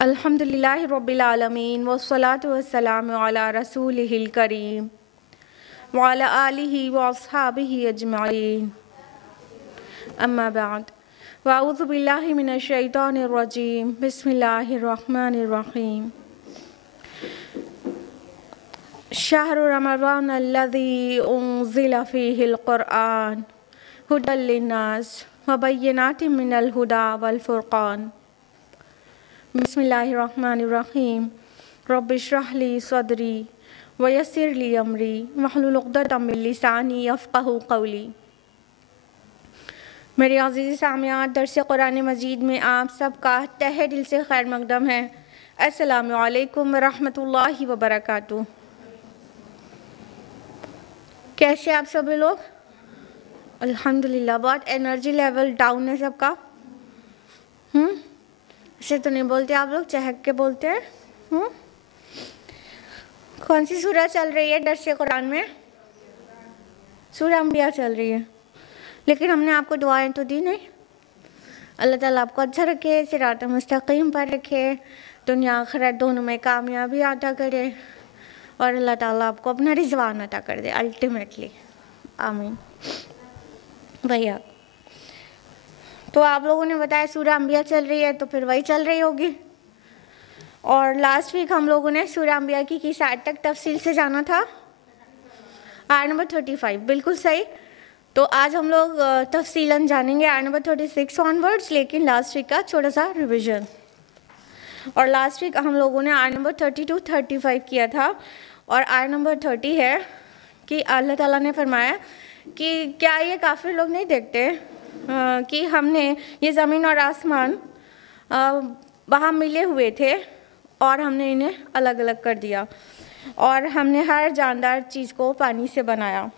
अल्हम्दुलिल्लाह रब्बिल आलमीन वस्सलातु वस्सलामु अला रसूलिहिल करीम व अला आलिहि व अस्हाबिहि अजमईन अम्मा बाद व अऊज़ु बिल्लाहि मिनश शैतानिर रजीम बिस्मिल्लाहिर रहमानिर रहीम शहरु रमज़ान अल्लज़ी उन्ज़िला फ़ीहिल क़ुरआन हुदल लिन्नास व बय्यिनातिम मिनल हुदा वल फ़ुरक़ान बिस्मिल्लाहिर्रहमानिर्रहीम रब्बिश्रह ली सदरी व यस्सिर ली अमरी वहलुल उक़दतम मिन लिसानी यफ़क़हू क़ौली। मेरे अज़ीज़ सामियात, दर्स कुरान मजीद में आप सबका तहे दिल से खैर मक़दम है। अस्सलामु अलैकुम व रहमतुल्लाहि व बरकातुहू। कैसे आप सभी लोग? अल्हम्दुलिल्लाह। बहुत एनर्जी लेवल डाउन है सबका। ऐसे तो नहीं बोलते आप लोग, चहक के बोलते हैं। कौन सी सूरह चल रही है दर्स कुरान में? सूरह अंबिया चल रही है, लेकिन हमने आपको दुआएं तो दी नहीं। अल्लाह ताला आपको अच्छा रखे, सिरात मुस्तकीम पर रखे, दुनिया आखिरत दोनों में कामयाबी अता करे और अल्लाह ताला आपको अपना रिज़वान अता कर दे अल्टीमेटली। आमीन भैया। तो आप लोगों ने बताया सूरह अंबिया चल रही है, तो फिर वही चल रही होगी। और लास्ट वीक हम लोगों ने सूरह अंबिया की किस आयत तक तफसील से जाना था? आयत नंबर 35, बिल्कुल सही। तो आज हम लोग तफसीलन जानेंगे आयत नंबर 36 ऑनवर्ड्स, लेकिन लास्ट वीक का छोटा सा रिविज़न। और लास्ट वीक हम लोगों ने आयत नंबर 32-35 किया था, और आयत नंबर 30 है कि अल्लाह ताला ने फरमाया कि क्या ये काफिर लोग नहीं देखते कि हमने ये ज़मीन और आसमान वहाँ मिले हुए थे और हमने इन्हें अलग अलग कर दिया, और हमने हर जानदार चीज़ को पानी से बनाया।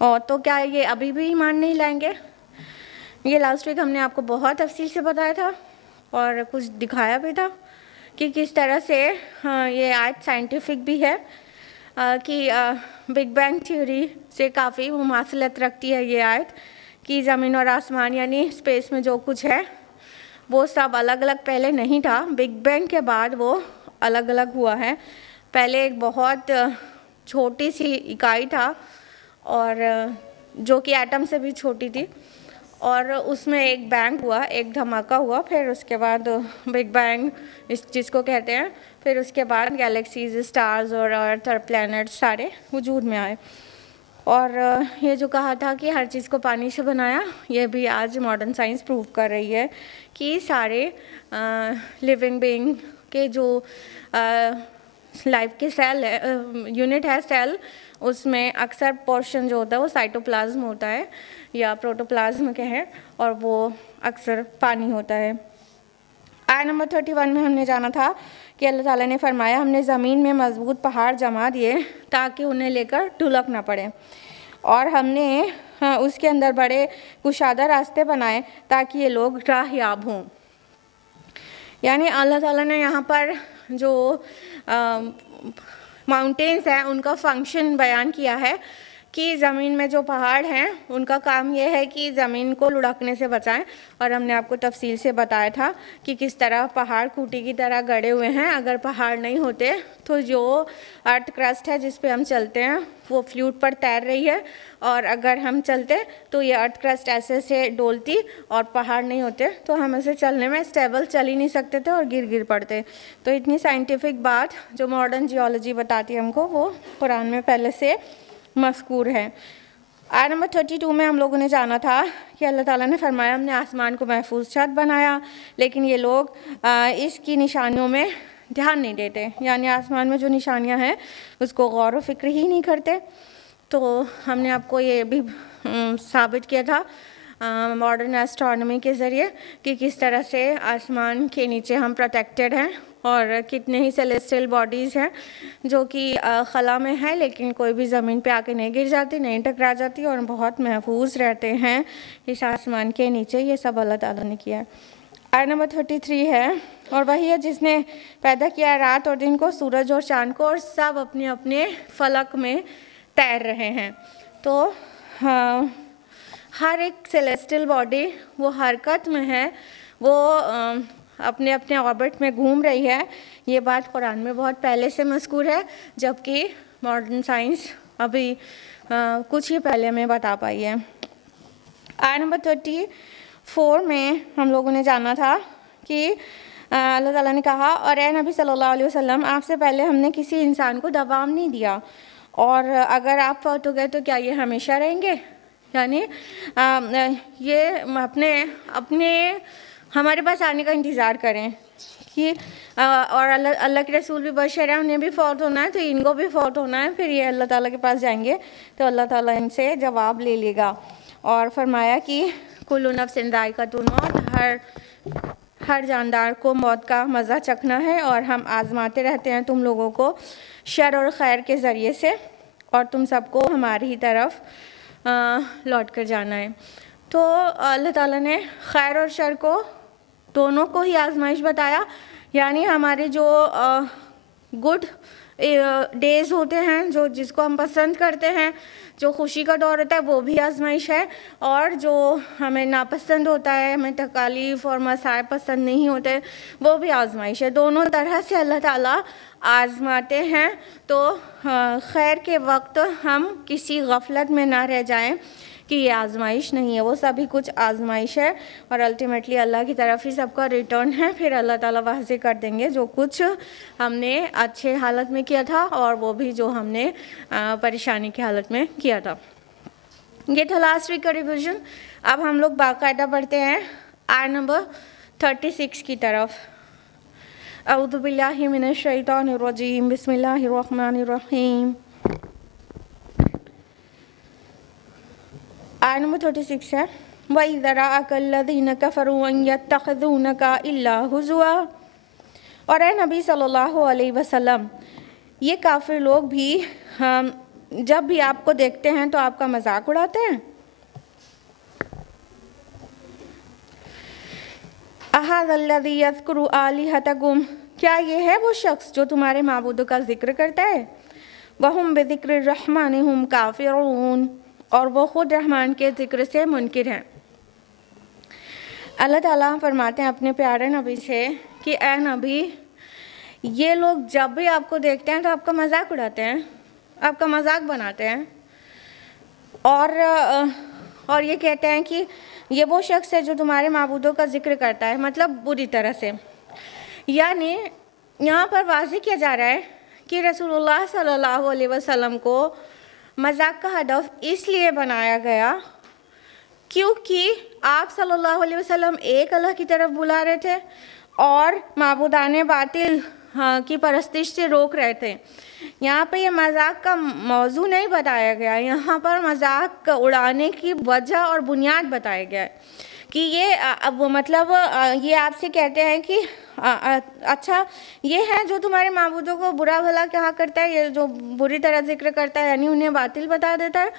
और तो क्या ये अभी भी ईमान नहीं लाएंगे? ये लास्ट वीक हमने आपको बहुत तफसील से बताया था और कुछ दिखाया भी था कि किस तरह से ये आयत साइंटिफिक भी है कि बिग बैंग थ्योरी से काफ़ी मुमासलत रखती है ये आयत कि ज़मीन और आसमान यानी स्पेस में जो कुछ है वो सब अलग अलग पहले नहीं था, बिग बैंग के बाद वो अलग अलग हुआ है। पहले एक बहुत छोटी सी इकाई था और जो कि एटम से भी छोटी थी, और उसमें एक बैंग हुआ, एक धमाका हुआ, फिर उसके बाद बिग बैंग इस चीज़ को कहते हैं। फिर उसके बाद गैलेक्सीज, स्टार्स और अर्थ और प्लैनेट्स सारे वजूद में आए। और ये जो कहा था कि हर चीज़ को पानी से बनाया, ये भी आज मॉडर्न साइंस प्रूव कर रही है कि सारे लिविंग बीइंग के जो लाइफ के सेल है, यूनिट है सेल, उसमें अक्सर पोर्शन जो होता है वो साइटोप्लाज्म होता है या प्रोटोप्लाज्म के हैं, और वो अक्सर पानी होता है। आयत नंबर 31 में हमने जाना था कि अल्लाह ताला ने फरमाया हमने ज़मीन में मजबूत पहाड़ जमा दिए ताकि उन्हें लेकर ढुलक ना पड़े, और हमने उसके अंदर बड़े कुशादा रास्ते बनाए ताकि ये लोग राहयाब हों। यानी अल्लाह ताला ने यहाँ पर जो माउंटेन्स हैं उनका फंक्शन बयान किया है कि ज़मीन में जो पहाड़ हैं उनका काम ये है कि ज़मीन को लुढ़कने से बचाएं। और हमने आपको तफसील से बताया था कि किस तरह पहाड़ खूंटी की तरह गड़े हुए हैं। अगर पहाड़ नहीं होते तो जो अर्थ क्रस्ट है जिस पे हम चलते हैं वो फ्लूइड पर तैर रही है, और अगर हम चलते तो ये अर्थ क्रस्ट ऐसे से डोलती, और पहाड़ नहीं होते तो हम ऐसे चलने में स्टेबल चल ही नहीं सकते थे और गिर पड़ते। तो इतनी साइंटिफिक बात जो मॉडर्न जियोलॉजी बताती है हमको, वो कुरान में पहले से मज़कूर है। आयत नंबर 32 में हम लोगों ने जाना था कि अल्लाह ताला ने फरमाया हमने आसमान को महफूज छत बनाया, लेकिन ये लोग इसकी निशानियों में ध्यान नहीं देते, यानी आसमान में जो निशानियां हैं उसको गौर व फिक्र ही नहीं करते। तो हमने आपको ये भी साबित किया था मॉडर्न एस्ट्रोनॉमी के ज़रिए कि किस तरह से आसमान के नीचे हम प्रोटेक्टेड हैं और कितने ही सेलेस्टियल बॉडीज़ हैं जो कि खला में है लेकिन कोई भी ज़मीन पे आके नहीं गिर जाती, नहीं टकरा जाती और बहुत महफूज रहते हैं इस आसमान के नीचे। ये सब अल्लाह ताला ने किया है। आयत नंबर 33 है, और वही है जिसने पैदा किया रात और दिन को, सूरज और चाँद को, और सब अपने अपने फलक में तैर रहे हैं। तो हर एक सेलेस्टियल बॉडी वो हरकत में है, वो अपने अपने ऑर्बिट में घूम रही है। ये बात कुरान में बहुत पहले से मज़कूर है, जबकि मॉडर्न साइंस अभी कुछ ही पहले में बता पाई है। आयत नंबर 34 में हम लोगों ने जाना था कि अल्लाह ताला ने कहा, और ए नबी सल्लल्लाहु अलैहि वसल्लम, आपसे पहले हमने किसी इंसान को दबाव नहीं दिया, और अगर आप फौत हो गए तो क्या ये हमेशा रहेंगे? यानी ये अपने अपने हमारे पास आने का इंतज़ार करें कि और अल्लाह के रसूल भी बशर है, उन्हें भी फौत होना है तो इनको भी फौत होना है, फिर ये अल्लाह ताला के पास जाएंगे तो अल्लाह ताला इनसे जवाब ले लेगा। और फरमाया कि कुल्लु नफ्सिन ज़ाइक़तुल मौत, हर जानदार को मौत का मज़ा चखना है, और हम आजमाते रहते हैं तुम लोगों को शर और खैर के ज़रिए से, और तुम सबको हमारी ही तरफ लौट कर जाना है। तो अल्लाह ताला ने खैर और शर को दोनों को ही आजमाइश बताया, यानी हमारे जो गुड डेज़ होते हैं, जो जिसको हम पसंद करते हैं, जो खुशी का दौर होता है, वो भी आजमाइश है, और जो हमें नापसंद होता है, हमें तकालीफ और मसाइब पसंद नहीं होते, वो भी आजमाइश है। दोनों तरह से अल्लाह ताला आजमाते हैं। तो खैर के वक्त हम किसी गफलत में ना रह जाएं कि ये आजमाइश नहीं है, वो सभी कुछ आजमाइश है, और अल्टीमेटली अल्लाह की तरफ ही सबका रिटर्न है। फिर अल्लाह ताला वाज़े कर देंगे जो कुछ हमने अच्छे हालत में किया था और वो भी जो हमने परेशानी की हालत में किया था। ये था लास्ट वीक का रिविज़न। अब हम लोग बाकायदा पढ़ते हैं आयत नंबर 36 की तरफ। अऊज़ु बिल्लाहि मिनश शैतानिर रजीम, बिस्मिल्लाहिर रहमानिर रहीम। आयत नंबर 36 है, वइज़ा रअकल्लज़ीना कफ़रू अन यत्तख़िज़ूनका इल्ला हुज़ुआ, और ए नबी सल्लल्लाहु अलैहि वसल्लम, ये काफ़िर लोग भी जब भी आपको देखते हैं तो आपका मजाक उड़ाते हैं। अहाज़ल्लज़ी यज़्कुरु आलिहतकुम, क्या ये है वो शख्स जो तुम्हारे माबूदों का जिक्र करता है? वहुम बिज़िक्रिर रहमानि हुम काफ़िरून, और वो ख़ुद रहमान के ज़िक्र से मुनकिर हैं। अल्लाह ताला फरमाते हैं अपने प्यारे नबी से कि ए नबी, ये लोग जब भी आपको देखते हैं तो आपका मजाक उड़ाते हैं, आपका मजाक बनाते हैं, और ये कहते हैं कि ये वो शख्स है जो तुम्हारे माबूदों का जिक्र करता है, मतलब बुरी तरह से। यानी यहाँ पर वाज़ेह किया जा रहा है कि रसूलुल्लाह सल्लल्लाहु अलैहि वसल्लम को मजाक का हदफ इसलिए बनाया गया क्योंकि आप सल्लल्लाहु अलैहि वसल्लम एक अल्लाह की तरफ बुला रहे थे और माबूदाने बातिल की परस्तिश से रोक रहे थे। यहाँ पे ये मजाक का मौजू नहीं बताया गया, यहाँ पर मजाक उड़ाने की वजह और बुनियाद बताया गया है कि ये अब मतलब ये आपसे कहते हैं कि अच्छा ये है जो तुम्हारे माबूदों को बुरा भला कहा करता है, ये जो बुरी तरह जिक्र करता है, यानी उन्हें बातिल बता देता है।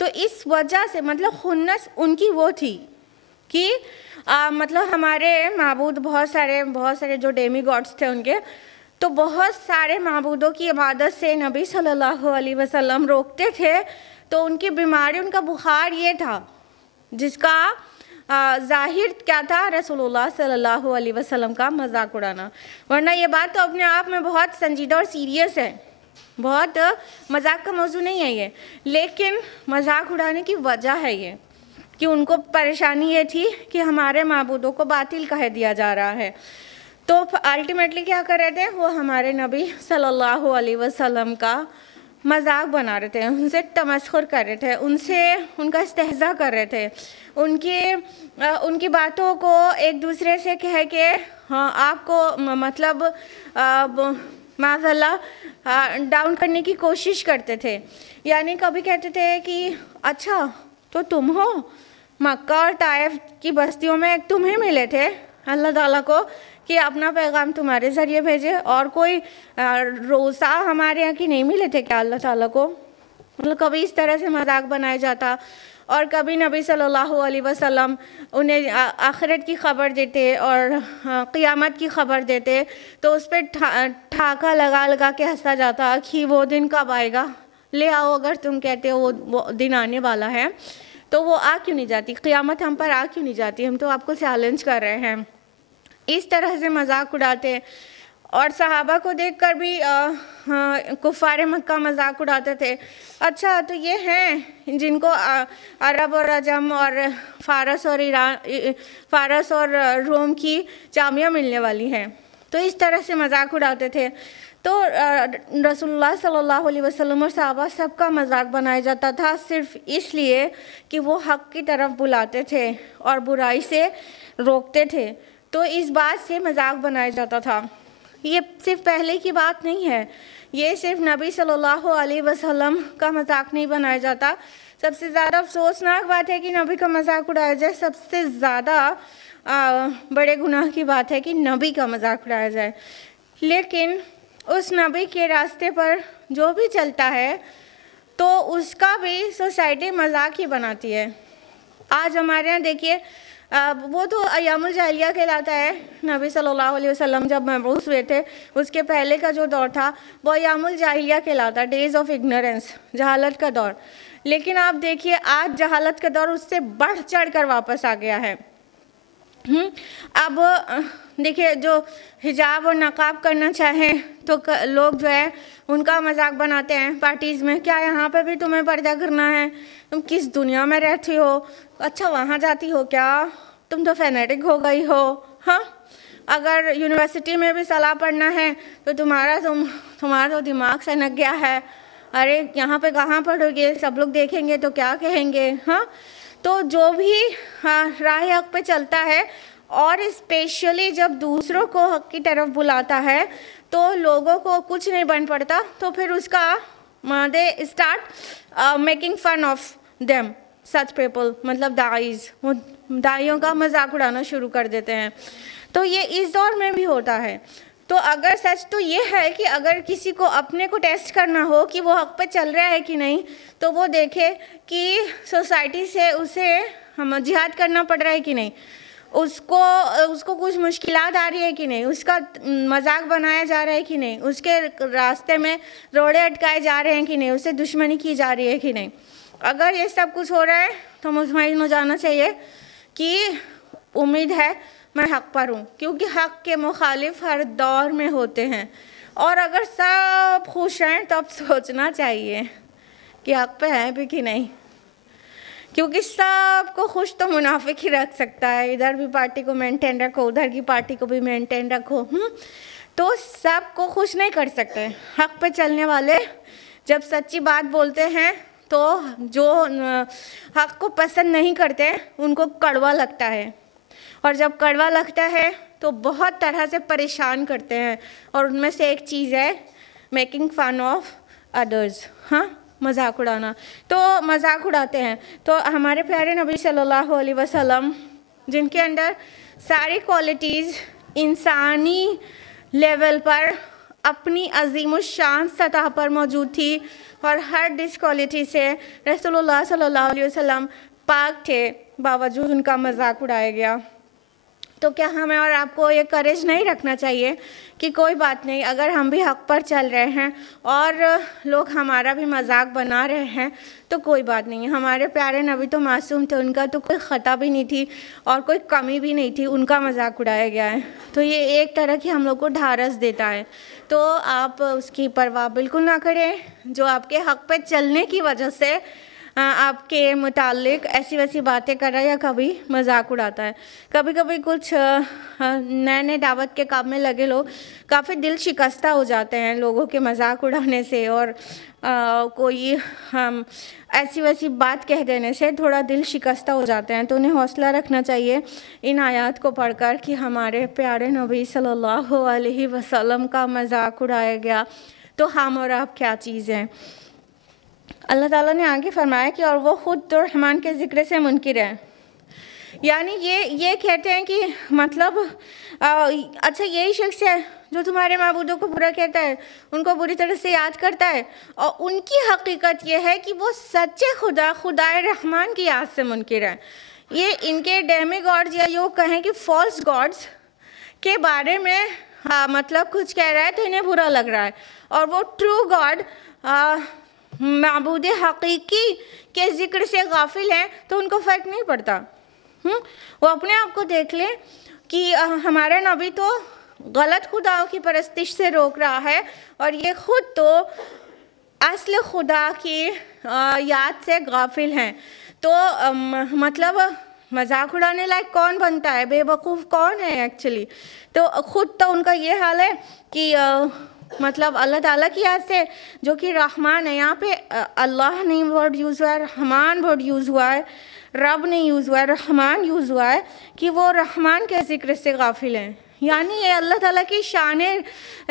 तो इस वजह से मतलब खुन्नस उनकी वो थी कि मतलब हमारे माबूद बहुत सारे जो डेमी गॉड्स थे उनके, तो बहुत सारे माबूदों की इबादत से नबी सल्लल्लाहु अलैहि वसल्लम रोकते थे। तो उनकी बीमारी, उनका बुखार ये था जिसका ज़ाहिर क्या था, रसूलुल्लाह सल्लल्लाहु अलैहि वसल्लम का मजाक उड़ाना। वरना ये बात तो अपने आप में बहुत संजीदा और सीरियस है, बहुत मजाक का मौजू नहीं है ये, लेकिन मजाक उड़ाने की वजह है ये कि उनको परेशानी ये थी कि हमारे माबूदों को बातिल कह दिया जा रहा है। तो अल्टीमेटली क्या कर रहे थे वो, हमारे नबी सल्लल्लाहु अलैहि वसल्लम का मजाक बना रहे थे, उनसे तमस्खुर कर रहे थे, उनसे उनका इस्तेहज़ा कर रहे थे, उनकी बातों को एक दूसरे से कह के हाँ आपको मतलब माज़अल्लाह डाउन करने की कोशिश करते थे। यानी कभी कहते थे कि अच्छा तो तुम हो, मक्का और ताइफ की बस्तियों में तुम्हें मिले थे अल्लाह ताला को कि अपना पैगाम तुम्हारे ज़रिए भेजे, और कोई रोज़ा हमारे यहाँ की नहीं मिले थे क्या अल्लाह ताला को? मतलब कभी इस तरह से मजाक बनाया जाता। और कभी नबी सल्लल्लाहु अलैहि वसल्लम उन्हें आखिरत की ख़बर देते और क़ियामत की ख़बर देते तो उस पर ठाका लगा लगा के हंसा जाता कि वो दिन कब आएगा, ले आओ, अगर तुम कहते हो वो दिन आने वाला है तो वो आ क्यों नहीं जाती, क़ियामत हम पर आ क्यों नहीं जाती, हम तो आपको चैलेंज कर रहे हैं। इस तरह से मजाक उड़ाते। और सहाबा को देखकर भी कुफ़ार मक्का मजाक उड़ाते थे। अच्छा तो ये हैं जिनको अरब और अजम और फ़ारस और रोम की जामिया मिलने वाली हैं, तो इस तरह से मजाक उड़ाते थे। तो रसूलुल्लाह सल्लल्लाहु अलैहि वसल्लम और सहाबा सबका मजाक बनाया जाता था सिर्फ़ इसलिए कि वो हक़ की तरफ बुलाते थे और बुराई से रोकते थे, तो इस बात से मजाक बनाया जाता था। ये सिर्फ पहले की बात नहीं है, ये सिर्फ नबी सल्लल्लाहु अलैहि वसल्लम का मजाक नहीं बनाया जाता। सबसे ज़्यादा अफसोसनाक बात है कि नबी का मजाक उड़ाया जाए, सबसे ज़्यादा बड़े गुनाह की बात है कि नबी का मजाक उड़ाया जाए। लेकिन उस नबी के रास्ते पर जो भी चलता है तो उसका भी सोसाइटी मजाक ही बनाती है। आज हमारे यहाँ देखिए वो तो अय्यामुल जाहिलिया कहलाता है। नबी सल्लल्लाहु अलैहि वसल्लम जब मबऊस हुए थे उसके पहले का जो दौर था वो अय्यामुल जाहिलिया कहलाता है, डेज़ ऑफ इग्नोरेंस, जहालत का दौर। लेकिन आप देखिए आज जहालत का दौर उससे बढ़ चढ़ कर वापस आ गया है। अब देखिए जो हिजाब और नकाब करना चाहें तो लोग जो है उनका मजाक बनाते हैं पार्टीज़ में, क्या यहाँ पे भी तुम्हें पर्दा करना है, तुम किस दुनिया में रहती हो, अच्छा वहाँ जाती हो क्या, तुम तो फैनेटिक हो गई हो। हाँ, अगर यूनिवर्सिटी में भी सलाह पढ़ना है तो तुम्हारा तो दिमाग सनक गया है, अरे यहाँ पे कहाँ पढ़ोगे, सब लोग देखेंगे तो क्या कहेंगे। हाँ, तो जो भी राह हक़ पे चलता है और स्पेशली जब दूसरों को हक़ की तरफ बुलाता है तो लोगों को कुछ नहीं बन पड़ता, तो फिर उसका they start making fun of them such people, मतलब दाईज़, वो दाइयों का मजाक उड़ाना शुरू कर देते हैं। तो ये इस दौर में भी होता है। तो अगर सच तो ये है कि अगर किसी को अपने को टेस्ट करना हो कि वो हक़ पे चल रहा है कि नहीं, तो वो देखे कि सोसाइटी से उसे हम जिहाद करना पड़ रहा है कि नहीं, उसको कुछ मुश्किलात आ रही है कि नहीं, उसका मजाक बनाया जा रहा है कि नहीं, उसके रास्ते में रोड़े अटकाए जा रहे हैं कि नहीं, उससे दुश्मनी की जा रही है कि नहीं। अगर ये सब कुछ हो रहा है तो मुतमईन हो जाना चाहिए कि उम्मीद है मैं हक़ पर हूँ, क्योंकि हक़ के मुखालिफ हर दौर में होते हैं। और अगर सब खुश हैं तो अब सोचना चाहिए कि हक़ पे हैं भी कि नहीं, क्योंकि सबको खुश तो मुनाफिक ही रख सकता है। इधर भी पार्टी को मेंटेन रखो, उधर की पार्टी को भी मेंटेन रखो, तो सबको खुश नहीं कर सकते। हक़ पे चलने वाले जब सच्ची बात बोलते हैं तो जो हक़ को पसंद नहीं करते उनको कड़वा लगता है, और जब कड़वा लगता है तो बहुत तरह से परेशान करते हैं, और उनमें से एक चीज़ है मेकिंग फ़न ऑफ अदर्स। हाँ, मजाक उड़ाना। तो मजाक उड़ाते हैं। तो हमारे प्यारे नबी सल्लल्लाहु अलैहि वसल्लम जिनके अंदर सारी क्वालिटीज़ इंसानी लेवल पर अपनी अज़ीमुश्शान सतह पर मौजूद थी और हर डिसक्वालिटी से रसूलुल्लाह सल्लल्लाहु अलैहि वसल्लम पाक थे, बावजूद उनका मजाक उड़ाया गया। तो क्या हमें और आपको ये करेज नहीं रखना चाहिए कि कोई बात नहीं, अगर हम भी हक़ पर चल रहे हैं और लोग हमारा भी मजाक बना रहे हैं तो कोई बात नहीं। हमारे प्यारे नबी तो मासूम थे, उनका तो कोई ख़ता भी नहीं थी और कोई कमी भी नहीं थी, उनका मजाक उड़ाया गया है। तो ये एक तरह की हम लोग को ढारस देता है। तो आप उसकी परवाह बिल्कुल ना करें, जो आपके हक़ पर चलने की वजह से आपके मुतालिक ऐसी वैसी बातें कर रहा है या कभी मजाक उड़ाता है। कभी कभी कुछ नए नए दावत के काम में लगे लोग काफ़ी दिल शिकस्ता हो जाते हैं लोगों के मजाक उड़ाने से, और कोई ऐसी वैसी बात कह देने से थोड़ा दिल शिकस्ता हो जाते हैं। तो उन्हें हौसला रखना चाहिए इन आयत को पढ़कर कि हमारे प्यारे नबी सल्लल्लाहु अलैहि वसल्लम का मजाक उड़ाया गया तो हम और आप क्या चीज़ हैं। अल्लाह ताला ने आगे फरमाया कि और वो ख़ुद तो रहमान के ज़िक्र से मुनकिर है, यानी ये कहते हैं कि मतलब अच्छा यही शख्स है जो तुम्हारे माबूदों को बुरा कहता है, उनको बुरी तरह से याद करता है, और उनकी हकीकत ये है कि वो सच्चे खुदाए रहमान की याद से मुनकिर है। ये इनके डेमी गॉड्स या यूँ कहें कि फॉल्स गॉड्स के बारे में मतलब कुछ कह रहा है तो इन्हें बुरा लग रहा है, और वो ट्रू गॉड माबूद हकीकी के ज़िक्र से गाफिल हैं तो उनको फ़र्क नहीं पड़ता। वो अपने आप को देख लें कि हमारा नबी तो गलत खुदाओं की परस्तिश से रोक रहा है और ये ख़ुद तो असल खुदा की याद से गाफिल हैं। तो मतलब मजाक उड़ाने लायक कौन बनता है, बेवकूफ़ कौन है एक्चुअली। तो ख़ुद तो उनका ये हाल है कि मतलब अल्लाह ताला की याद से जो कि रहमान है, यहाँ पे अल्लाह नहीं वर्ड यूज़ हुआ है, रहमान वर्ड यूज़ हुआ है, रब नहीं यूज़ हुआ है, रहमान यूज़ हुआ है कि वो रहमान के ज़िक्र से गाफिल हैं। यानी ये अल्लाह ताला की शान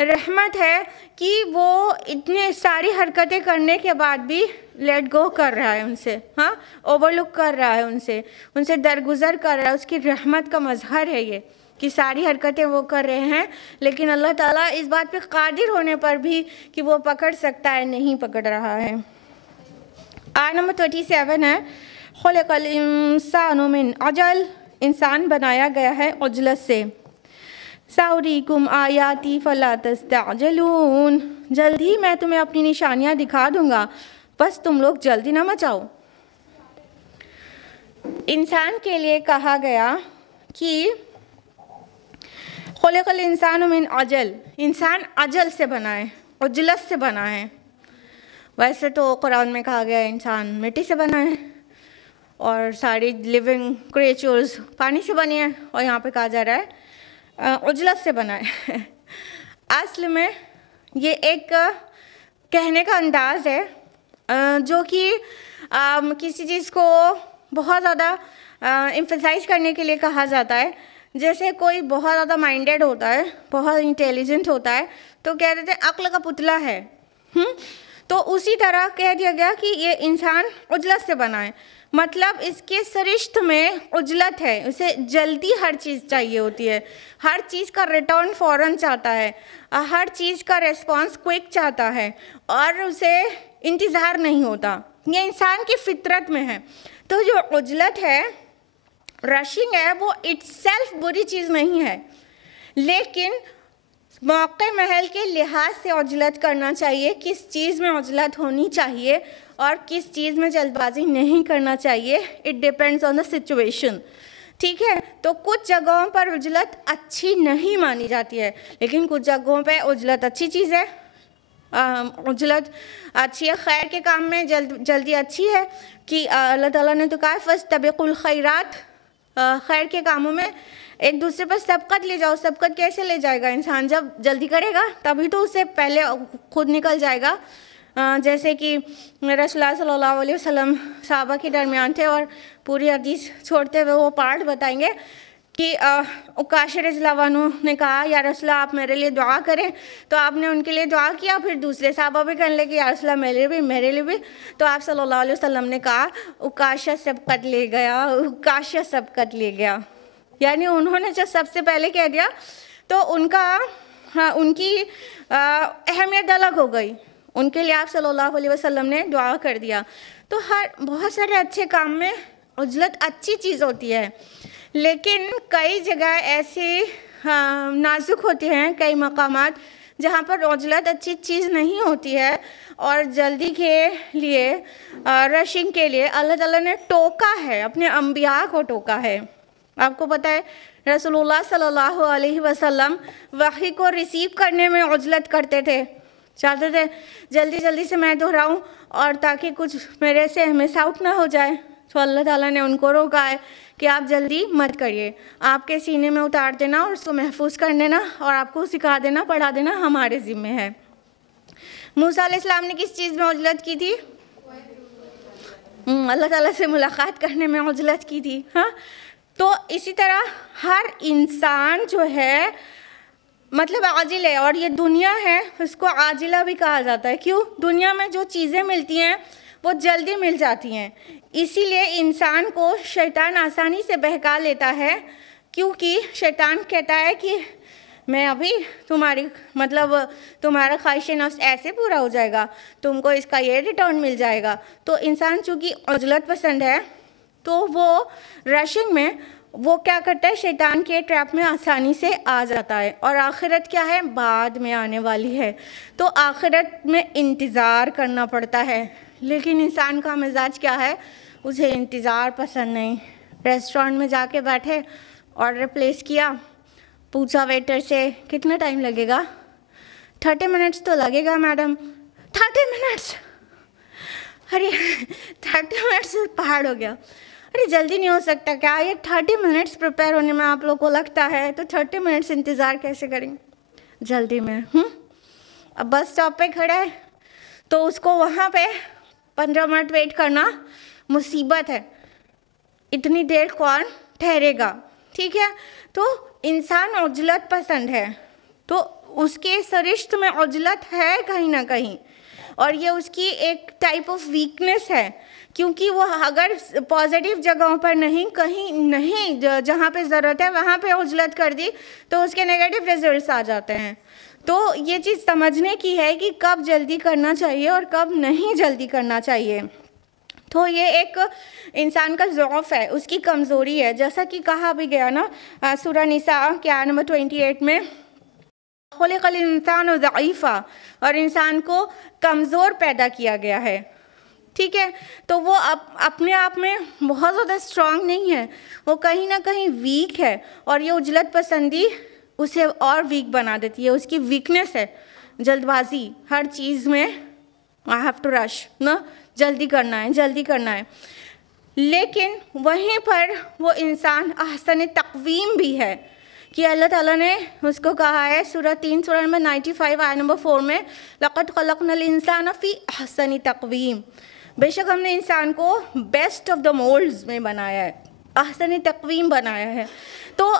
रहमत है कि वो इतने सारी हरकतें करने के बाद भी लेट गो कर रहा है उनसे, हाँ ओवरलुक कर रहा है उनसे दरगुजर कर रहा है। उसकी रहमत का मजहर है ये कि सारी हरकतें वो कर रहे हैं, लेकिन अल्लाह ताला इस बात पे कादिर होने पर भी कि वो पकड़ सकता है नहीं पकड़ रहा है। आयत नंबर 37 है, खुलिक़ल इंसानु मिन अजल, इंसान बनाया गया है उजलत से। साउरीकुम आयाती फला तस्तअजलून, जल्द ही मैं तुम्हें अपनी निशानियाँ दिखा दूँगा, बस तुम लोग जल्दी ना मचाओ। इंसान के लिए कहा गया कि खुलिक़ल इंसानु मिन अजल, इंसान अजल से बना है, उजलत से बना है। वैसे तो कुरान में कहा गया है इंसान मिट्टी से बना है और सारी लिविंग क्रिएचर्स पानी से बनी है, और यहाँ पे कहा जा रहा है उजलत से बना है। असल में ये एक कहने का अंदाज है जो कि किसी चीज़ को बहुत ज़्यादा एम्फसाइज करने के लिए कहा जाता है। जैसे कोई बहुत ज़्यादा माइंडेड होता है, बहुत इंटेलिजेंट होता है, तो कह देते हैं अक्ल का पुतला है। तो उसी तरह कह दिया गया कि ये इंसान उजलत से बना है, मतलब इसके सरिश्त में उजलत है, उसे जल्दी हर चीज़ चाहिए होती है, हर चीज़ का रिटर्न फ़ौरन चाहता है, हर चीज़ का रिस्पांस क्विक चाहता है और उसे इंतज़ार नहीं होता। ये इंसान की फितरत में है। तो जो उजलत है, रशिंग है, वो इट्सेल्फ बुरी चीज़ नहीं है, लेकिन मौके महल के लिहाज से उजलत करना चाहिए, किस चीज़ में उजलत होनी चाहिए और किस चीज़ में जल्दबाजी नहीं करना चाहिए। It depends on the situation, ठीक है। तो कुछ जगहों पर उजलत अच्छी नहीं मानी जाती है, लेकिन कुछ जगहों पे उजलत अच्छी चीज़ है। उजलत अच्छी है, खैर के काम में जल्दी अच्छी है कि अल्लाह ताला ने तो कहा फस्तबिकुल खैरात, खैर के कामों में एक दूसरे पर सबकत ले जाओ। सबकत कैसे ले जाएगा इंसान? जब जल्दी करेगा तभी तो उससे पहले खुद निकल जाएगा। जैसे कि रसूलुल्लाह सल्लल्लाहु अलैहि वसल्लम सहाबा के दरमियान थे और पूरी हदीस छोड़ते हुए वो पार्ट बताएंगे कि उकाश रज़ियल्लाहु अन्हु ने कहा या रसूलल्लाह आप मेरे लिए दुआ करें, तो आपने उनके लिए दुआ किया। फिर दूसरे सहाबा भी कहने लगे या रसूलल्लाह मेरे लिए भी। तो आप सल्लल्लाहु अलैहि वसल्लम ने कहा उकाशा सबकत ले गया, उकाशा सबकत ले गया। यानी उन्होंने जो सबसे पहले कह दिया तो उनकी अहमियत अलग हो गई, उनके लिए आप सल्लल्लाहु अलैहि वसल्लम ने दुआ कर दिया। तो बहुत सारे अच्छे काम में उजलत अच्छी चीज़ होती है, लेकिन कई जगह ऐसे नाजुक होते हैं, कई मकामात जहाँ पर उजलत अच्छी चीज़ नहीं होती है और जल्दी के लिए रशिंग के लिए अल्लाह ताला ने टोका है, अपने अंबिया को टोका है। आपको पता है रसूलुल्लाह सल्लल्लाहु अलैहि वसल्लम वही को रिसीव करने में उजलत करते थे, चाहते थे जल्दी जल्दी से मैं दोहराऊं और ताकि कुछ मेरे से मिस आउट ना हो जाए, तो अल्लाह ताला ने उनको रोका है कि आप जल्दी मत करिए, आपके सीने में उतार देना और उसको महफूज कर देना और आपको सिखा देना, पढ़ा देना हमारे ज़िम्मे है। मूसा अलैहिस्सलाम ने किस चीज़ में उजलत की थी? अल्लाह ताला से मुलाकात करने में उजलत की थी। हाँ, तो इसी तरह हर इंसान जो है मतलब आजिल है, और ये दुनिया है उसको आजिला भी कहा जाता है। क्यों? दुनिया में जो चीज़ें मिलती हैं वो जल्दी मिल जाती हैं, इसीलिए इंसान को शैतान आसानी से बहका लेता है, क्योंकि शैतान कहता है कि मैं अभी तुम्हारा ख्वाहिश नफ्स ऐसे पूरा हो जाएगा, तुमको इसका ये रिटर्न मिल जाएगा। तो इंसान चूँकि उजलत पसंद है तो वो रशिंग में वो क्या करता है, शैतान के ट्रैप में आसानी से आ जाता है। और आखिरत क्या है? बाद में आने वाली है, तो आखिरत में इंतज़ार करना पड़ता है। लेकिन इंसान का मिजाज क्या है? उसे इंतज़ार पसंद नहीं। रेस्टोरेंट में जाके बैठे, ऑर्डर प्लेस किया, पूछा वेटर से कितना टाइम लगेगा? 30 मिनट्स तो लगेगा मैडम। 30 मिनट्स? अरे 30 मिनट्स पहाड़ हो गया। अरे जल्दी नहीं हो सकता क्या? ये 30 मिनट्स प्रिपेयर होने में आप लोग को लगता है, तो 30 मिनट्स इंतज़ार कैसे करेंगे जल्दी में? अब बस स्टॉप पे खड़ा है तो उसको वहाँ पे 15 मिनट वेट करना मुसीबत है, इतनी देर कौन ठहरेगा? ठीक है, तो इंसान उजलत पसंद है, तो उसके सरिश्त में उजलत है कहीं ना कहीं, और ये उसकी एक टाइप ऑफ वीकनेस है, क्योंकि वो अगर पॉजिटिव जगहों पर नहीं, कहीं नहीं जहाँ पे ज़रूरत है वहाँ पे उजलत कर दी तो उसके नेगेटिव रिजल्ट्स आ जाते हैं। तो ये चीज़ समझने की है कि कब जल्दी करना चाहिए और कब नहीं जल्दी करना चाहिए। तो ये एक इंसान का ज़ौफ़ है, उसकी कमज़ोरी है, जैसा कि कहा भी गया ना सूरह निसा के आयत नंबर 28 में, खुलिक़ल इंसान ज़ईफ़ा, और इंसान को कमज़ोर पैदा किया गया है। ठीक है, तो वो अपने आप में बहुत ज़्यादा स्ट्रांग नहीं है, वो कहीं ना कहीं वीक है, और ये उजलत पसंदी उसे और वीक बना देती है। उसकी वीकनेस है जल्दबाजी, हर चीज़ में आई हैव टू रश ना, जल्दी करना है, जल्दी करना है। लेकिन वहीं पर वो इंसान अहसन तक़वीम भी है कि अल्लाह ताला ने उसको कहा है सूरह 3 सूरह नंबर 95 आयत नंबर 4 में, लक़द ख़लक़नल इंसान फ़ी अहसन तक़वीम, बेशक हमने इंसान को बेस्ट ऑफ द मोल्ड्स में बनाया है, अहसन तक़वीम बनाया है। तो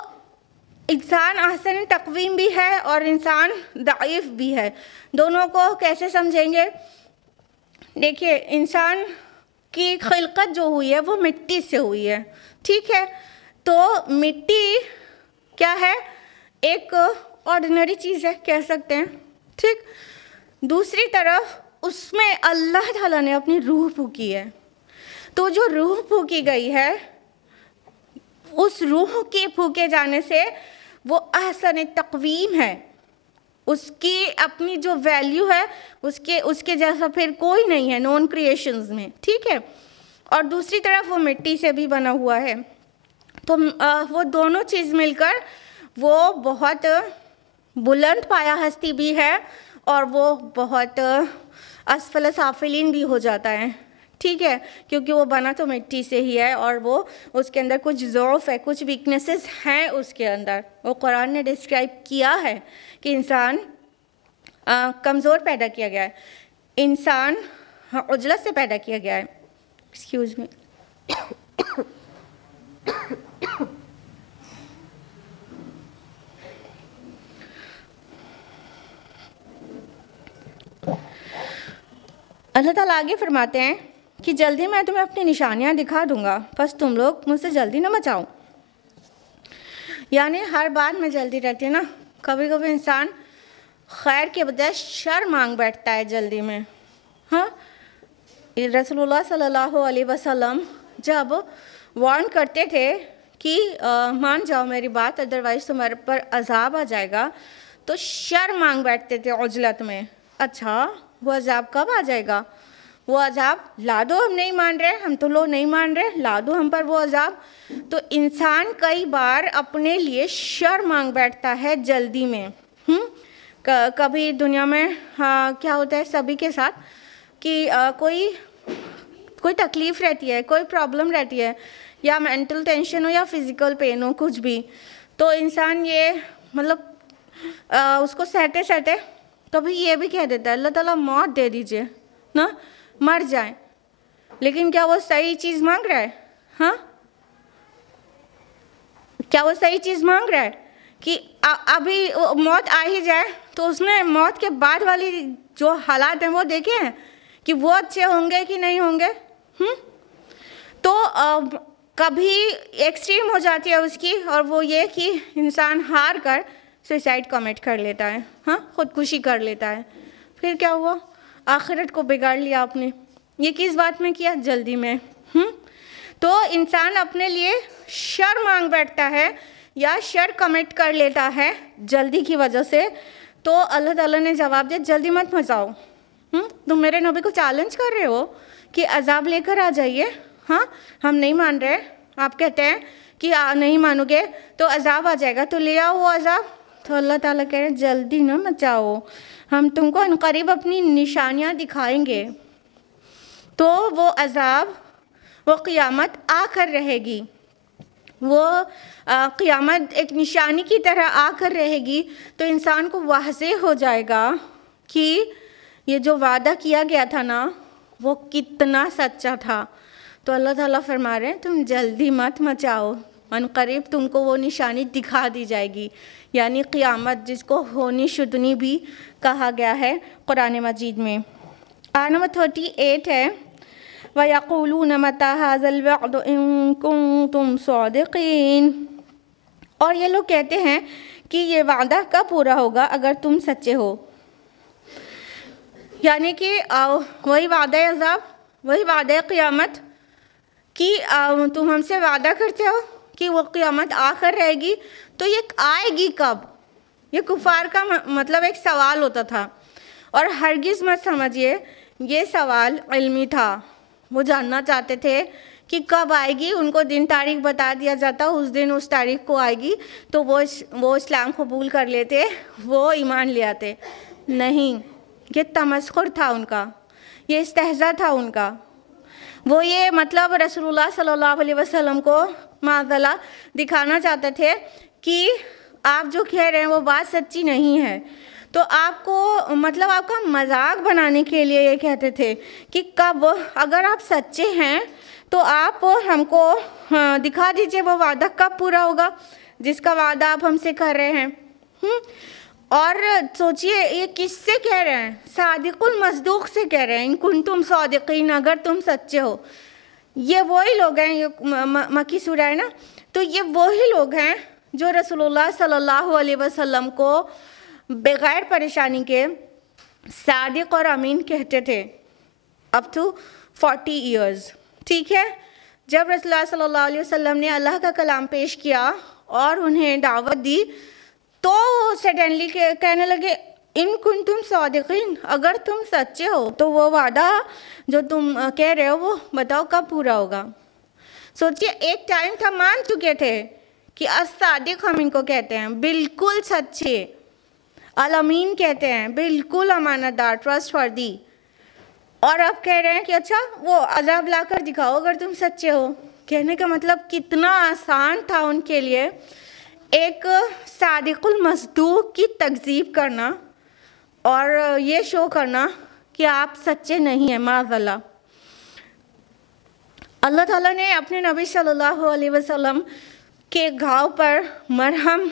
इंसान अहसन तक़वीम भी है और इंसान दाइफ़ भी है। दोनों को कैसे समझेंगे? देखिए, इंसान की खिलकत जो हुई है वो मिट्टी से हुई है। ठीक है, तो मिट्टी क्या है? एक ऑर्डिनरी चीज़ है, कह सकते हैं। ठीक, दूसरी तरफ उसमें अल्लाह ताला ने अपनी रूह फूकी है, तो जो रूह फूकी गई है, उस रूह के फूके जाने से वो अहसन तक़वीम है, उसकी अपनी जो वैल्यू है उसके जैसा फिर कोई नहीं है नॉन क्रिएशंस में। ठीक है, और दूसरी तरफ वो मिट्टी से भी बना हुआ है, तो वो दोनों चीज़ मिलकर वो बहुत बुलंद पाया हस्ती भी है और वो बहुत असफल साफिलीन भी हो जाता है। ठीक है, क्योंकि वो बना तो मिट्टी से ही है और वो उसके अंदर कुछ ज़ौफ़ है, कुछ वीकनेसेस हैं उसके अंदर। वो कुरान ने डिस्क्राइब किया है कि इंसान कमज़ोर पैदा किया गया है, इंसान उजलत से पैदा किया गया है। Excuse me. अल्लाह ताला आगे फरमाते हैं कि जल्दी मैं तुम्हें अपनी निशानियाँ दिखा दूँगा, बस तुम लोग मुझसे जल्दी ना मचाओ। यानी हर बात में जल्दी रहती है ना, कभी कभी इंसान खैर के बजाय शर मांग बैठता है जल्दी में। हाँ, रसूलुल्लाह सल्लल्लाहु अलैहि वसल्लम जब वार्न करते थे कि मान जाओ मेरी बात, अदरवाइज़ तुम्हारे पर अजाब आ जाएगा, तो शर मांग बैठते थे उजलत में। अच्छा, वो अजाब कब आ जाएगा? वो अजाब ला दो, हम नहीं मान रहे, हम तो लोग नहीं मान रहे, ला दो हम पर वो अजाब। तो इंसान कई बार अपने लिए शर मांग बैठता है जल्दी में। कभी दुनिया में क्या होता है सभी के साथ कि कोई तकलीफ़ रहती है, कोई प्रॉब्लम रहती है, या मेंटल टेंशन हो या फिज़िकल पेन हो, कुछ भी, तो इंसान ये मतलब उसको सहते सहते कभी ये भी कह देता है अल्लाह ताला मौत दे दीजिए ना, मर जाए। लेकिन क्या वो सही चीज़ मांग रहा है? हाँ, क्या वो सही चीज़ मांग रहा है कि अभी मौत आ ही जाए? तो उसने मौत के बाद वाली जो हालात हैं वो देखे हैं कि वो अच्छे होंगे कि नहीं होंगे? तो कभी एक्सट्रीम हो जाती है उसकी, और वो ये कि इंसान हार कर सुसाइड कमिट कर लेता है, हाँ, ख़ुदकुशी कर लेता है। फिर क्या हुआ? आखिरत को बिगाड़ लिया आपने। ये किस बात में किया? जल्दी में। तो इंसान अपने लिए शर मांग बैठता है या शर कमिट कर लेता है जल्दी की वजह से, तो अल्लाह ताला ने जवाब दिया जल्दी मत मचाओ। तुम मेरे नबी को चैलेंज कर रहे हो कि अजाब लेकर आ जाइए, हाँ, हम नहीं मान रहे, आप कहते हैं कि नहीं मानोगे तो अजाब आ जाएगा, तो ले आओ वो अजाब। तो अल्लाह ताला कह रहे जल्दी ना मचाओ, हम तुमको अनकरीब अपनी निशानियाँ दिखाएंगे। तो वो अजाब, वो क़ियामत आकर रहेगी, वो क़ियामत एक निशानी की तरह आकर रहेगी। तो इंसान को वाज़ेह हो जाएगा कि ये जो वादा किया गया था ना वो कितना सच्चा था। तो अल्लाह ताला फरमा रहे हैं तुम जल्दी मत मचाओ, अनकरीब तुमको वो निशानी दिखा दी जाएगी, यानी क़ियामत, जिसको होनी शुदनी भी कहा गया है कुरान मजीद में। आयत नंबर 38 है, वयक़ूलून मता हाज़ल वअद इन कुंतुम सादिक़ीन। और ये लोग कहते हैं कि ये वादा कब पूरा होगा अगर तुम सच्चे हो। यानी कि वही वादा अज़ाब, वही वादा क़ियामत कि तुम हमसे वादा करते हो कि वो क़ियामत आकर रहेगी, तो ये आएगी कब? ये कुफ़ार का मतलब एक सवाल होता था, और हरगिज़ मत समझिए ये सवाल इल्मी था। वो जानना चाहते थे कि कब आएगी, उनको दिन तारीख बता दिया जाता, उस दिन उस तारीख को आएगी, तो वो इस्लाम कबूल कर लेते, वो ईमान ले आते। नहीं, ये तमस्खुर था उनका, ये इस्तेहज़ा था उनका। वो ये मतलब रसूलुल्लाह सल्लल्लाहु अलैहि वसल्लम को माज़अल्लाह दिखाना चाहते थे कि आप जो कह रहे हैं वो बात सच्ची नहीं है। तो आपको मतलब आपका मजाक बनाने के लिए ये कहते थे कि कब, अगर आप सच्चे हैं तो आप हमको दिखा दीजिए वो वादा कब पूरा होगा जिसका वादा आप हमसे कर रहे हैं। और सोचिए ये किससे कह रहे हैं? सादिकुल मसदूक से कह रहे हैं, इन कुंतुम सादिकीन, अगर तुम सच्चे हो। ये वही लोग हैं, ये मक्की सूरा है ना, तो ये वही लोग हैं जो रसूलुल्लाह सल्लल्लाहु अलैहि वसल्लम को बग़ैर परेशानी के सादिक और अमीन कहते थे अप टू 40 ईयर्स। ठीक है, जब रसूलुल्लाह सल्लल्लाहु अलैहि वसल्लम ने अल्लाह का कलाम पेश किया और उन्हें दावत दी, तो सडनली कहने लगे इन कुंतुम सादिकीन, अगर तुम सच्चे हो तो वो वादा जो तुम कह रहे हो वो बताओ कब पूरा होगा। सोचिए, एक टाइम था मान चुके थे कि अस-सादिक हम इनको कहते हैं, बिल्कुल सच्चे, अल-अमीन कहते हैं, बिल्कुल अमानतदार, ट्रस्टवर्दी, और अब कह रहे हैं कि अच्छा वो अजाब ला कर दिखाओ अगर तुम सच्चे हो। कहने का मतलब कितना आसान था उनके लिए एक सादिकुल मसदूक की तकज़ीब करना और ये शो करना कि आप सच्चे नहीं हैं। माज़अल्लाह, अल्लाह ताला ने अपने नबी सल्लल्लाहु अलैहि वसल्लम के घाव पर मरहम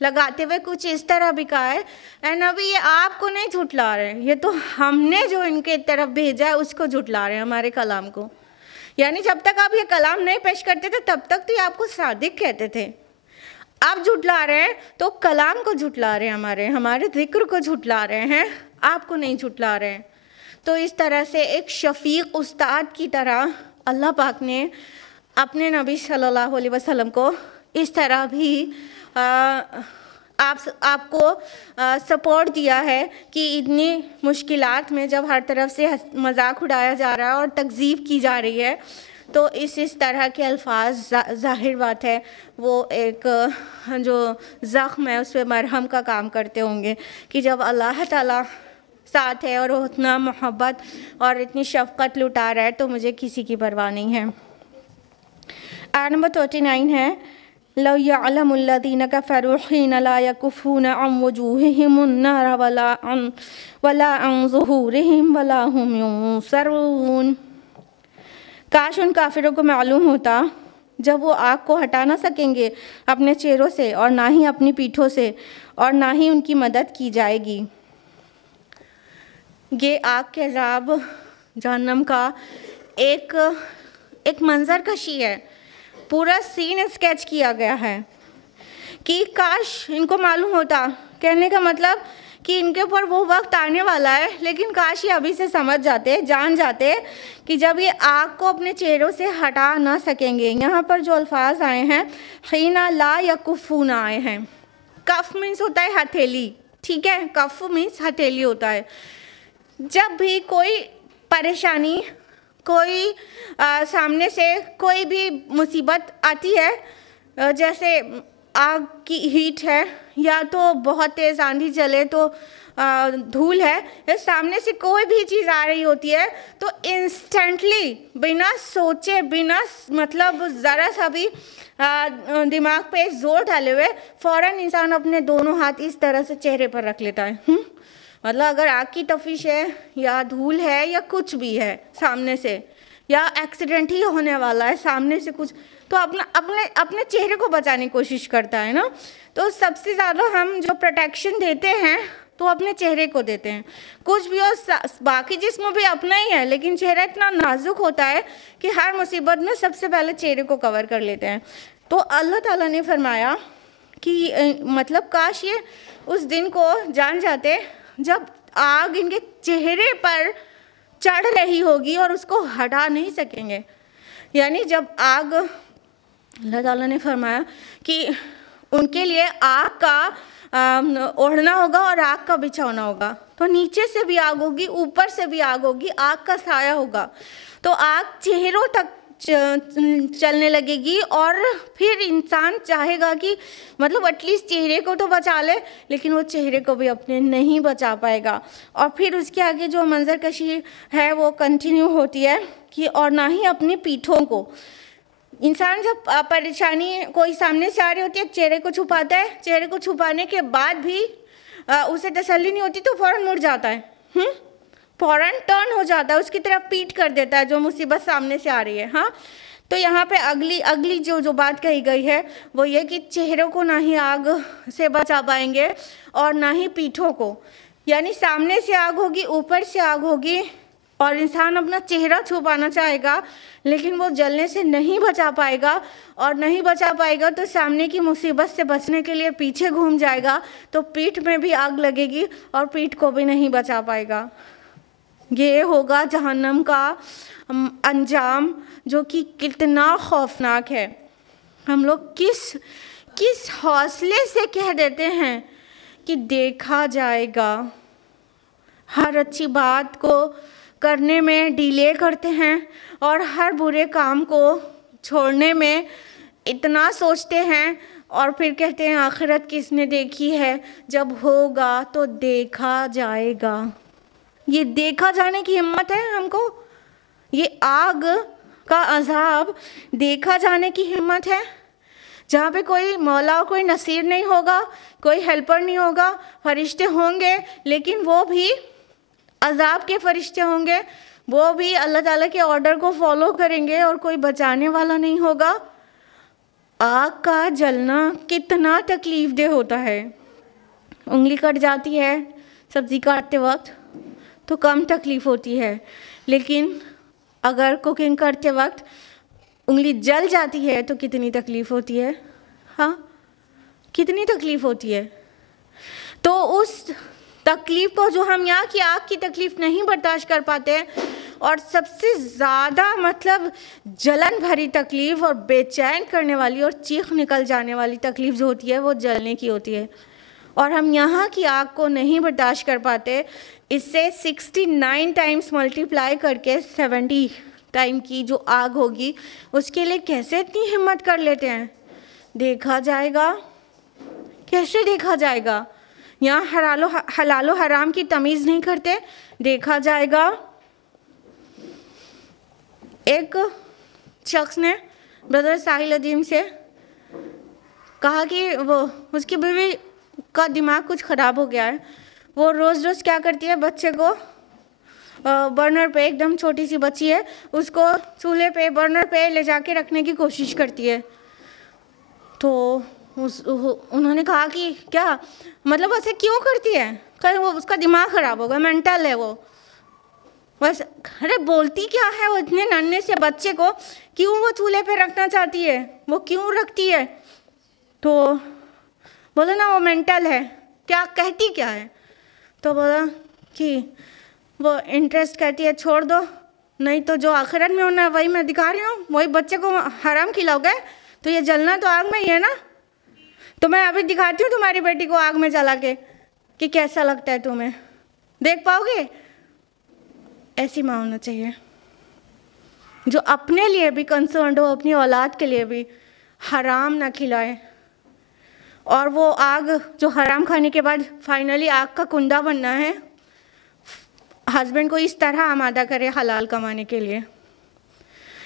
लगाते हुए कुछ इस तरह भी कहा है, ए नबी ये आपको नहीं झुटला रहे हैं, ये तो हमने जो इनके तरफ भेजा है उसको झुटला रहे हैं, हमारे कलाम को। यानी जब तक आप ये कलाम नहीं पेश करते थे तब तक तो ये आपको सादिक कहते थे, आप झुटला रहे हैं तो कलाम को झुटला रहे हैं, हमारे ज़िक्र को झुटला रहे हैं, आपको नहीं झुटला रहे हैं। तो इस तरह से एक शफीक उस्ताद की तरह अल्लाह पाक ने अपने नबी सल्लल्लाहु अलैहि वसल्लम को इस तरह भी आपको सपोर्ट दिया है कि इतनी मुश्किलात में जब हर तरफ से मजाक उड़ाया जा रहा है और तकज़ीब की जा रही है, तो इस तरह के अल्फाज ज़ाहिर बात है वो एक जो ज़ख्म है उस पर मरहम का काम करते होंगे कि जब अल्लाह ताला साथ है और वो इतना मोहब्बत और इतनी शफ़क़त लुटा रहा है तो मुझे किसी की परवाह नहीं है। आयत नंबर 39 है, लौ यअलमुल्लज़ीना कफ़रू हीना ला यकुफ़ूना अन वजूहिहिमुन नार वला अन ज़ुहूरिहिम वला हुम युंसरून। काश उन काफिरों को मालूम होता जब वो आग को हटा ना सकेंगे अपने चेहरों से और ना ही अपनी पीठों से और ना ही उनकी मदद की जाएगी। ये आग के अज़ाब जहन्नम का एक मंजर कशी है, पूरा सीन स्केच किया गया है कि काश इनको मालूम होता। कहने का मतलब कि इनके ऊपर वो वक्त आने वाला है, लेकिन काश ये अभी से समझ जाते, जान जाते कि जब ये आग को अपने चेहरों से हटा ना सकेंगे। यहाँ पर जो अल्फाज आए हैं हीना ला यकुफ़ूना आए हैं। कफ मीन्स होता है हथेली, ठीक है, कफ मीन्स हथेली होता है। जब भी कोई परेशानी, कोई सामने से कोई भी मुसीबत आती है, जैसे आग की हीट है या तो बहुत तेज़ आंधी चले तो धूल है, या सामने से कोई भी चीज़ आ रही होती है तो इंस्टेंटली बिना सोचे, बिना मतलब ज़रा सा भी दिमाग पे जोर डाले हुए फ़ौरन इंसान अपने दोनों हाथ इस तरह से चेहरे पर रख लेता है। मतलब अगर आग की तफिश है या धूल है या कुछ भी है सामने से, या एक्सीडेंट ही होने वाला है सामने से कुछ, तो अपने चेहरे को बचाने की कोशिश करता है ना। तो सबसे ज़्यादा हम जो प्रोटेक्शन देते हैं तो अपने चेहरे को देते हैं। कुछ भी हो, बाकी जिस्म भी अपना ही है, लेकिन चेहरा इतना नाजुक होता है कि हर मुसीबत में सबसे पहले चेहरे को कवर कर लेते हैं। तो अल्लाह ताला ने फरमाया कि मतलब काश ये उस दिन को जान जाते जब आग इनके चेहरे पर चढ़ रही होगी और उसको हटा नहीं सकेंगे। यानी जब आग, अल्लाह ताला ने फरमाया कि उनके लिए आग का ओढ़ना होगा और आग का बिछौना होगा। तो नीचे से भी आग होगी, ऊपर से भी आग होगी, आग का साया होगा। तो आग चेहरों तक चलने लगेगी और फिर इंसान चाहेगा कि मतलब एटलीस्ट चेहरे को तो बचा ले, लेकिन वो चेहरे को भी अपने नहीं बचा पाएगा। और फिर उसके आगे जो मंजर कशी है वो कंटिन्यू होती है कि और ना ही अपनी पीठों को। इंसान जब परेशानी कोई सामने से आ रही होती है चेहरे को छुपाता है, चेहरे को छुपाने के बाद भी उसे तसल्ली नहीं होती तो फ़ौरन मुड़ जाता है, फ़ौरन टर्न हो जाता है, उसकी तरफ पीठ कर देता है जो मुसीबत सामने से आ रही है। हाँ, तो यहाँ पे अगली जो बात कही गई है वो ये कि चेहरों को ना ही आग से बचा पाएंगे और ना ही पीठों को। यानी सामने से आग होगी, ऊपर से आग होगी और इंसान अपना चेहरा छुपाना चाहेगा लेकिन वो जलने से नहीं बचा पाएगा, और नहीं बचा पाएगा तो सामने की मुसीबत से बचने के लिए पीछे घूम जाएगा तो पीठ में भी आग लगेगी और पीठ को भी नहीं बचा पाएगा। ये होगा जहन्नम का अंजाम, जो कि कितना खौफनाक है। हम लोग किस हौसले से कह देते हैं कि देखा जाएगा, हर अच्छी बात को करने में डिले करते हैं और हर बुरे काम को छोड़ने में इतना सोचते हैं और फिर कहते हैं आखिरत किसने देखी है, जब होगा तो देखा जाएगा। ये देखा जाने की हिम्मत है हमको? ये आग का अज़ाब देखा जाने की हिम्मत है, जहाँ पे कोई मौला और कोई नसीर नहीं होगा, कोई हेल्पर नहीं होगा, फरिश्ते होंगे लेकिन वो भी अज़ाब के फरिश्ते होंगे, वो भी अल्लाह ताला के ऑर्डर को फॉलो करेंगे और कोई बचाने वाला नहीं होगा। आग का जलना कितना तकलीफ़ दे होता है। उंगली कट जाती है सब्ज़ी काटते वक्त तो कम तकलीफ़ होती है, लेकिन अगर कुकिंग करते वक्त उंगली जल जाती है तो कितनी तकलीफ़ होती है। हाँ, कितनी तकलीफ़ होती है। तो उस तकलीफ़ को जो हम यहाँ की आग की तकलीफ़ नहीं बर्दाश्त कर पाते हैं, और सबसे ज़्यादा मतलब जलन भरी तकलीफ़ और बेचैन करने वाली और चीख निकल जाने वाली तकलीफ़ जो होती है वो जलने की होती है, और हम यहाँ की आग को नहीं बर्दाश्त कर पाते। इससे 69 टाइम्स मल्टीप्लाई करके 70 टाइम की जो आग होगी उसके लिए कैसे इतनी हिम्मत कर लेते हैं? देखा जाएगा, कैसे देखा जाएगा? यहाँ हलालो हराम की तमीज़ नहीं करते, देखा जाएगा। एक शख्स ने ब्रदर साहिल अदीम से कहा कि वो उसकी बीवी का दिमाग कुछ ख़राब हो गया है। वो रोज़ रोज़ क्या करती है, बच्चे को बर्नर पे, एकदम छोटी सी बच्ची है, उसको चूल्हे पे बर्नर पे ले जाके रखने की कोशिश करती है। तो उन्होंने कहा कि क्या मतलब ऐसे क्यों करती है? कहीं वो उसका दिमाग ख़राब होगा, मेंटल है वो। बस अरे बोलती क्या है वो, इतने नन्हे से बच्चे को क्यों वो चूल्हे पे रखना चाहती है, वो क्यों रखती है? तो बोला ना वो मेंटल है। क्या कहती क्या है? तो बोला कि वो इंटरेस्ट कहती है छोड़ दो, नहीं तो जो आखिरत में होना है वही मैं दिखा रही हूँ, वही बच्चे को हराम खिलाओगे तो ये जलना तो आग में ही है ना। तो मैं अभी दिखाती हूँ तुम्हारी बेटी को आग में जला के कि कैसा लगता है तुम्हें, देख पाओगे? ऐसी माँ होना चाहिए जो अपने लिए भी कंसर्न हो, अपनी औलाद के लिए भी हराम ना खिलाए। और वो आग जो हराम खाने के बाद फाइनली आग का कुंडा बनना है, हस्बैंड को इस तरह आमादा करे हलाल कमाने के लिए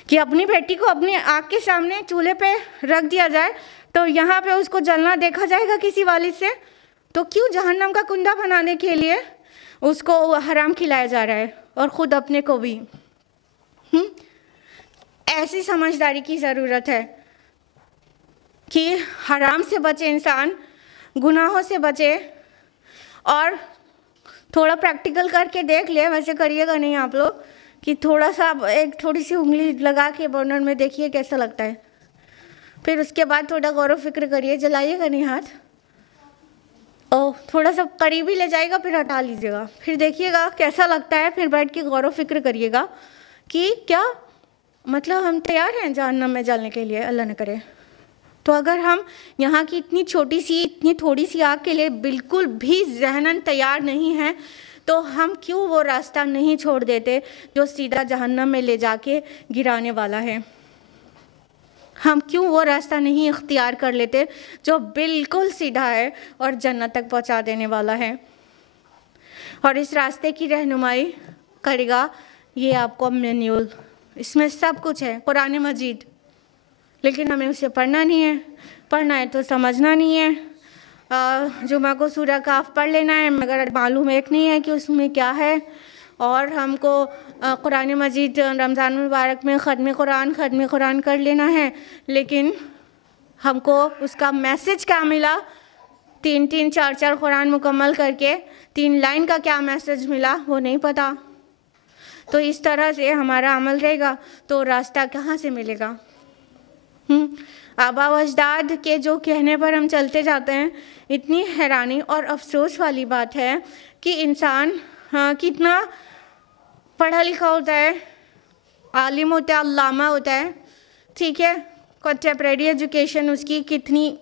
कि अपनी बेटी को अपनी आग के सामने चूल्हे पे रख दिया जाए तो यहाँ पे उसको जलना देखा जाएगा किसी वालिद से, तो क्यों जहन्नम का कुंडा बनाने के लिए उसको हराम खिलाया जा रहा है और ख़ुद अपने को भी। ऐसी समझदारी की ज़रूरत है कि हराम से बचे इंसान, गुनाहों से बचे। और थोड़ा प्रैक्टिकल करके देख ले, वैसे करिएगा नहीं आप लोग, कि थोड़ा सा एक थोड़ी सी उंगली लगा के बर्नर में देखिए कैसा लगता है, फिर उसके बाद थोड़ा गौर फिक्र करिए, जलाइएगा नहीं हाथ, और थोड़ा सा करीबी ले जाएगा फिर हटा लीजिएगा, फिर देखिएगा कैसा लगता है, फिर बैठ के गौर फिक्र करिएगा कि क्या मतलब हम तैयार हैं जहन्नम में जलने के लिए, अल्लाह न करे। तो अगर हम यहाँ की इतनी छोटी सी, इतनी थोड़ी सी आग के लिए बिल्कुल भी ज़हनन तैयार नहीं हैं, तो हम क्यों वो रास्ता नहीं छोड़ देते जो सीधा जहन्नम में ले जाके गिराने वाला है? हम क्यों वो रास्ता नहीं इख्तियार कर लेते जो बिल्कुल सीधा है और जन्नत तक पहुँचा देने वाला है? और इस रास्ते की रहनुमाई करेगा ये आपको मैन्यूल, इसमें सब कुछ है, कुरान मजीद, लेकिन हमें उसे पढ़ना नहीं है। पढ़ना है तो समझना नहीं है। जुमा को सूरह काफ पढ़ लेना है मगर मालूम एक नहीं है कि उसमें क्या है। और हमको कुरान मजीद रमज़ान मुबारक में ख़त्म कुरान कर लेना है, लेकिन हमको उसका मैसेज क्या मिला, 3-3 4-4 कुरान मुकम्मल करके 3 लाइन का क्या मैसेज मिला वो नहीं पता। तो इस तरह से हमारा अमल रहेगा तो रास्ता कहाँ से मिलेगा? आबा व अजदाद के जो कहने पर हम चलते जाते हैं। इतनी हैरानी और अफसोस वाली बात है कि इंसान कितना पढ़ा लिखा होता है, आलिम होता है, अल्लामा होता है, ठीक है, कंटेम्प्रेरी एजुकेशन उसकी कितनी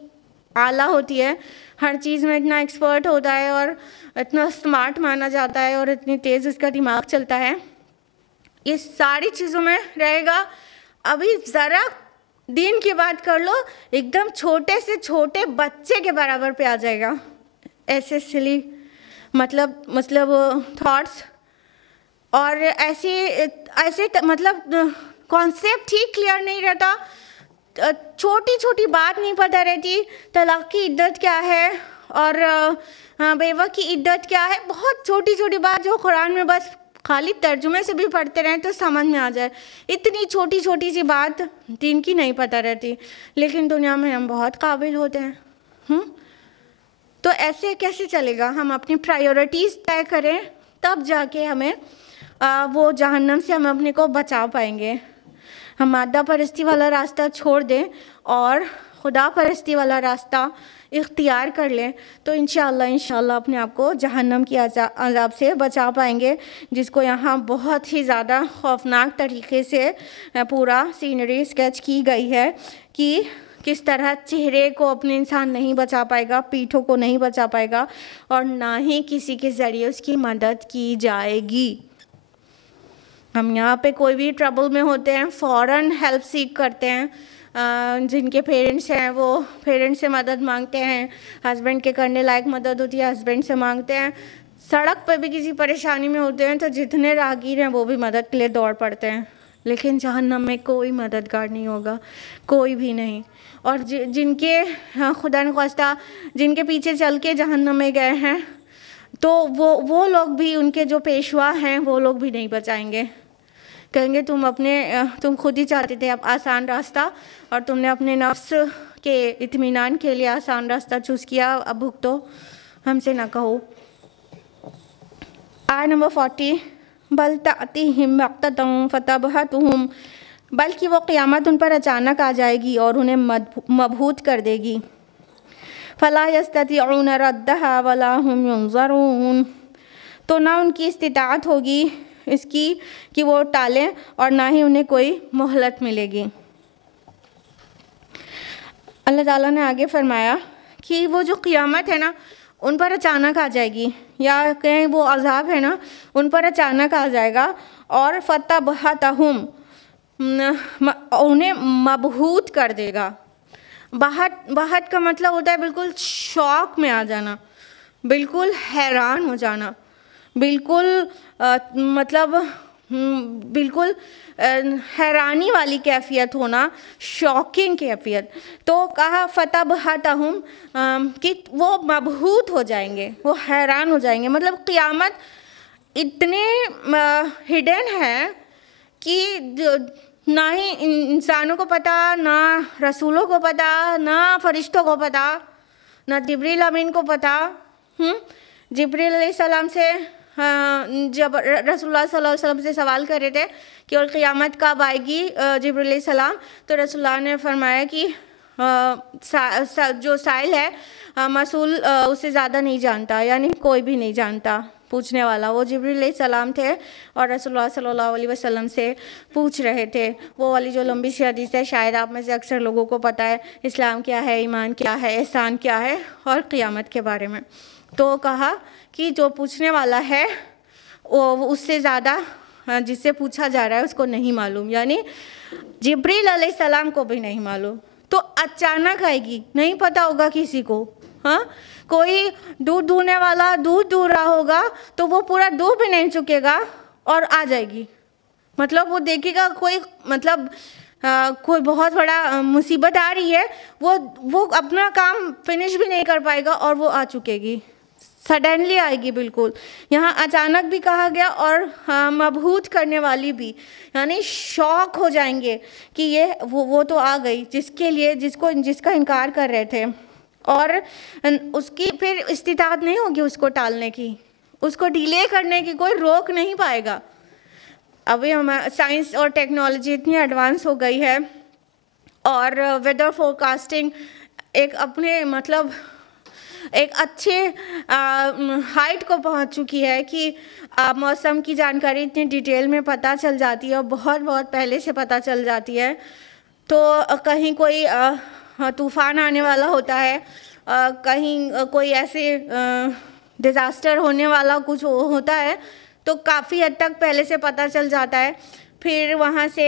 आला होती है, हर चीज़ में इतना एक्सपर्ट होता है और इतना स्मार्ट माना जाता है और इतनी तेज़ उसका दिमाग चलता है, ये सारी चीज़ों में रहेगा। अभी ज़रा दीन की बात कर लो, एकदम छोटे से छोटे बच्चे के बराबर पे आ जाएगा। ऐसे सिली मतलब थॉट्स और ऐसे मतलब कॉन्सेप्ट ही क्लियर नहीं रहता, छोटी छोटी बात नहीं पता रहती, तलाक की इद्दत क्या है और बेवा की इद्दत क्या है, बहुत छोटी छोटी बात जो कुरान में बस खाली तर्जुमे से भी पढ़ते रहें तो समझ में आ जाए, इतनी छोटी छोटी सी बात दीन की नहीं पता रहती, लेकिन दुनिया में हम बहुत काबिल होते हैं। तो ऐसे कैसे चलेगा? हम अपनी प्रायोरिटीज़ तय करें तब जाके हमें वो जहन्नम से हम अपने को बचा पाएंगे। हम मादा परस्ती वाला रास्ता छोड़ दें और खुदा परस्ती वाला रास्ता इख्तियार कर लें तो इंशाअल्लाह अपने आप को जहन्नम की अज़ाब से बचा पाएंगे, जिसको यहाँ बहुत ही ज़्यादा खौफनाक तरीके से पूरा सीनरी स्केच की गई है कि किस तरह चेहरे को अपने इंसान नहीं बचा पाएगा, पीठों को नहीं बचा पाएगा और ना ही किसी के ज़रिए उसकी मदद की जाएगी। हम यहाँ पे कोई भी ट्रबल में होते हैं फ़ौरन हेल्प सीख करते हैं। जिनके पेरेंट्स हैं वो पेरेंट्स से मदद मांगते हैं, हस्बैंड के करने लायक मदद होती है हस्बैंड से मांगते हैं। सड़क पर भी किसी परेशानी में होते हैं तो जितने राहगीर हैं वो भी मदद के लिए दौड़ पड़ते हैं। लेकिन जहन्नम में कोई मददगार नहीं होगा, कोई भी नहीं। और जिनके खुदा न ख्वास्ता जिनके पीछे चल के जहन्नम में गए हैं तो वो लोग भी, उनके जो पेशवा हैं वो लोग भी नहीं बचाएंगे। कहेंगे तुम खुद ही चाहते थे अब आसान रास्ता और तुमने अपने नफ्स के इत्मीनान के लिए आसान रास्ता चूज़ किया, अब भुगतो, हमसे ना कहो। आय नंबर 40, बल तातिहिम वक्ततम फतबहतुहुम, बल्कि वो क़यामत उन पर अचानक आ जाएगी और उन्हें मबहूत कर देगी। फला यस्ततिऊन रद्दहा वला हुम युनज़रून, तो ना उनकी इस्तिताअत होगी इसकी कि वो टालें और ना ही उन्हें कोई मोहलत मिलेगी। अल्लाह ताला ने आगे फरमाया कि वो जो क़यामत है ना उन पर अचानक आ जाएगी, या कहें वो अज़ाब है ना उन पर अचानक आ जाएगा। और फतबहतहुम, उन्हें मबहूत कर देगा। बहत का मतलब होता है बिल्कुल शौक में आ जाना, बिल्कुल हैरान हो जाना, बिल्कुल बिल्कुल हैरानी वाली कैफियत होना, शॉकिंग कैफियत। तो कहा फतबहतहुम कि वो मबहूत हो जाएंगे, वो हैरान हो जाएंगे। मतलब क़यामत इतने हिडन है कि ना ही इंसानों को पता, ना रसूलों को पता, ना फरिश्तों को पता, ना जिब्रील अमीन को पता। जिब्रील अलैहिस्सलाम से जब रसूलुल्लाह सल्लल्लाहु अलैहि वसल्लम से सवाल कर रहे थे कि और क़यामत कब आएगी जिब्रील अलैहिस्सलाम, तो रसूलुल्लाह ने फरमाया कि जो साइल है मसूल उससे ज़्यादा नहीं जानता, यानी कोई भी नहीं जानता। पूछने वाला वो जिब्रील अलैहिस्सलाम थे और रसूलुल्लाह सल्लल्लाहु अलैहि वसल्लम से पूछ रहे थे। वो वाली जो लंबी सी हदीस है, शायद आप में से अक्सर लोगों को पता है, इस्लाम क्या है, ईमान क्या है, एहसान क्या है और क़यामत के बारे में। तो कहा कि जो पूछने वाला है वो उससे ज़्यादा जिससे पूछा जा रहा है उसको नहीं मालूम, यानी जिब्रील अलैहिस्सलाम को भी नहीं मालूम। तो अचानक आएगी, नहीं पता होगा किसी को। हाँ, कोई दूध दूहने वाला दूध दूह रहा होगा तो वो पूरा दूध भी नहीं चुकेगा और आ जाएगी। मतलब वो देखेगा कोई कोई बहुत बड़ा मुसीबत आ रही है, वो अपना काम फिनिश भी नहीं कर पाएगा और वो आ चुकेगी, सडनली आएगी बिल्कुल। यहाँ अचानक भी कहा गया और मबहूत करने वाली भी, यानी शौक हो जाएंगे कि ये वो तो आ गई जिसका इनकार कर रहे थे। और उसकी फिर इस्तिताअत नहीं होगी उसको टालने की, उसको डिले करने की कोई रोक नहीं पाएगा। अभी हमारा साइंस और टेक्नोलॉजी इतनी एडवांस हो गई है और वेदर फोरकास्टिंग एक अच्छे हाइट को पहुंच चुकी है कि मौसम की जानकारी इतनी डिटेल में पता चल जाती है और बहुत पहले से पता चल जाती है। तो कहीं कोई तूफ़ान आने वाला होता है, कहीं कोई ऐसे डिज़ास्टर होने वाला कुछ होता है तो काफ़ी हद तक पहले से पता चल जाता है। फिर वहाँ से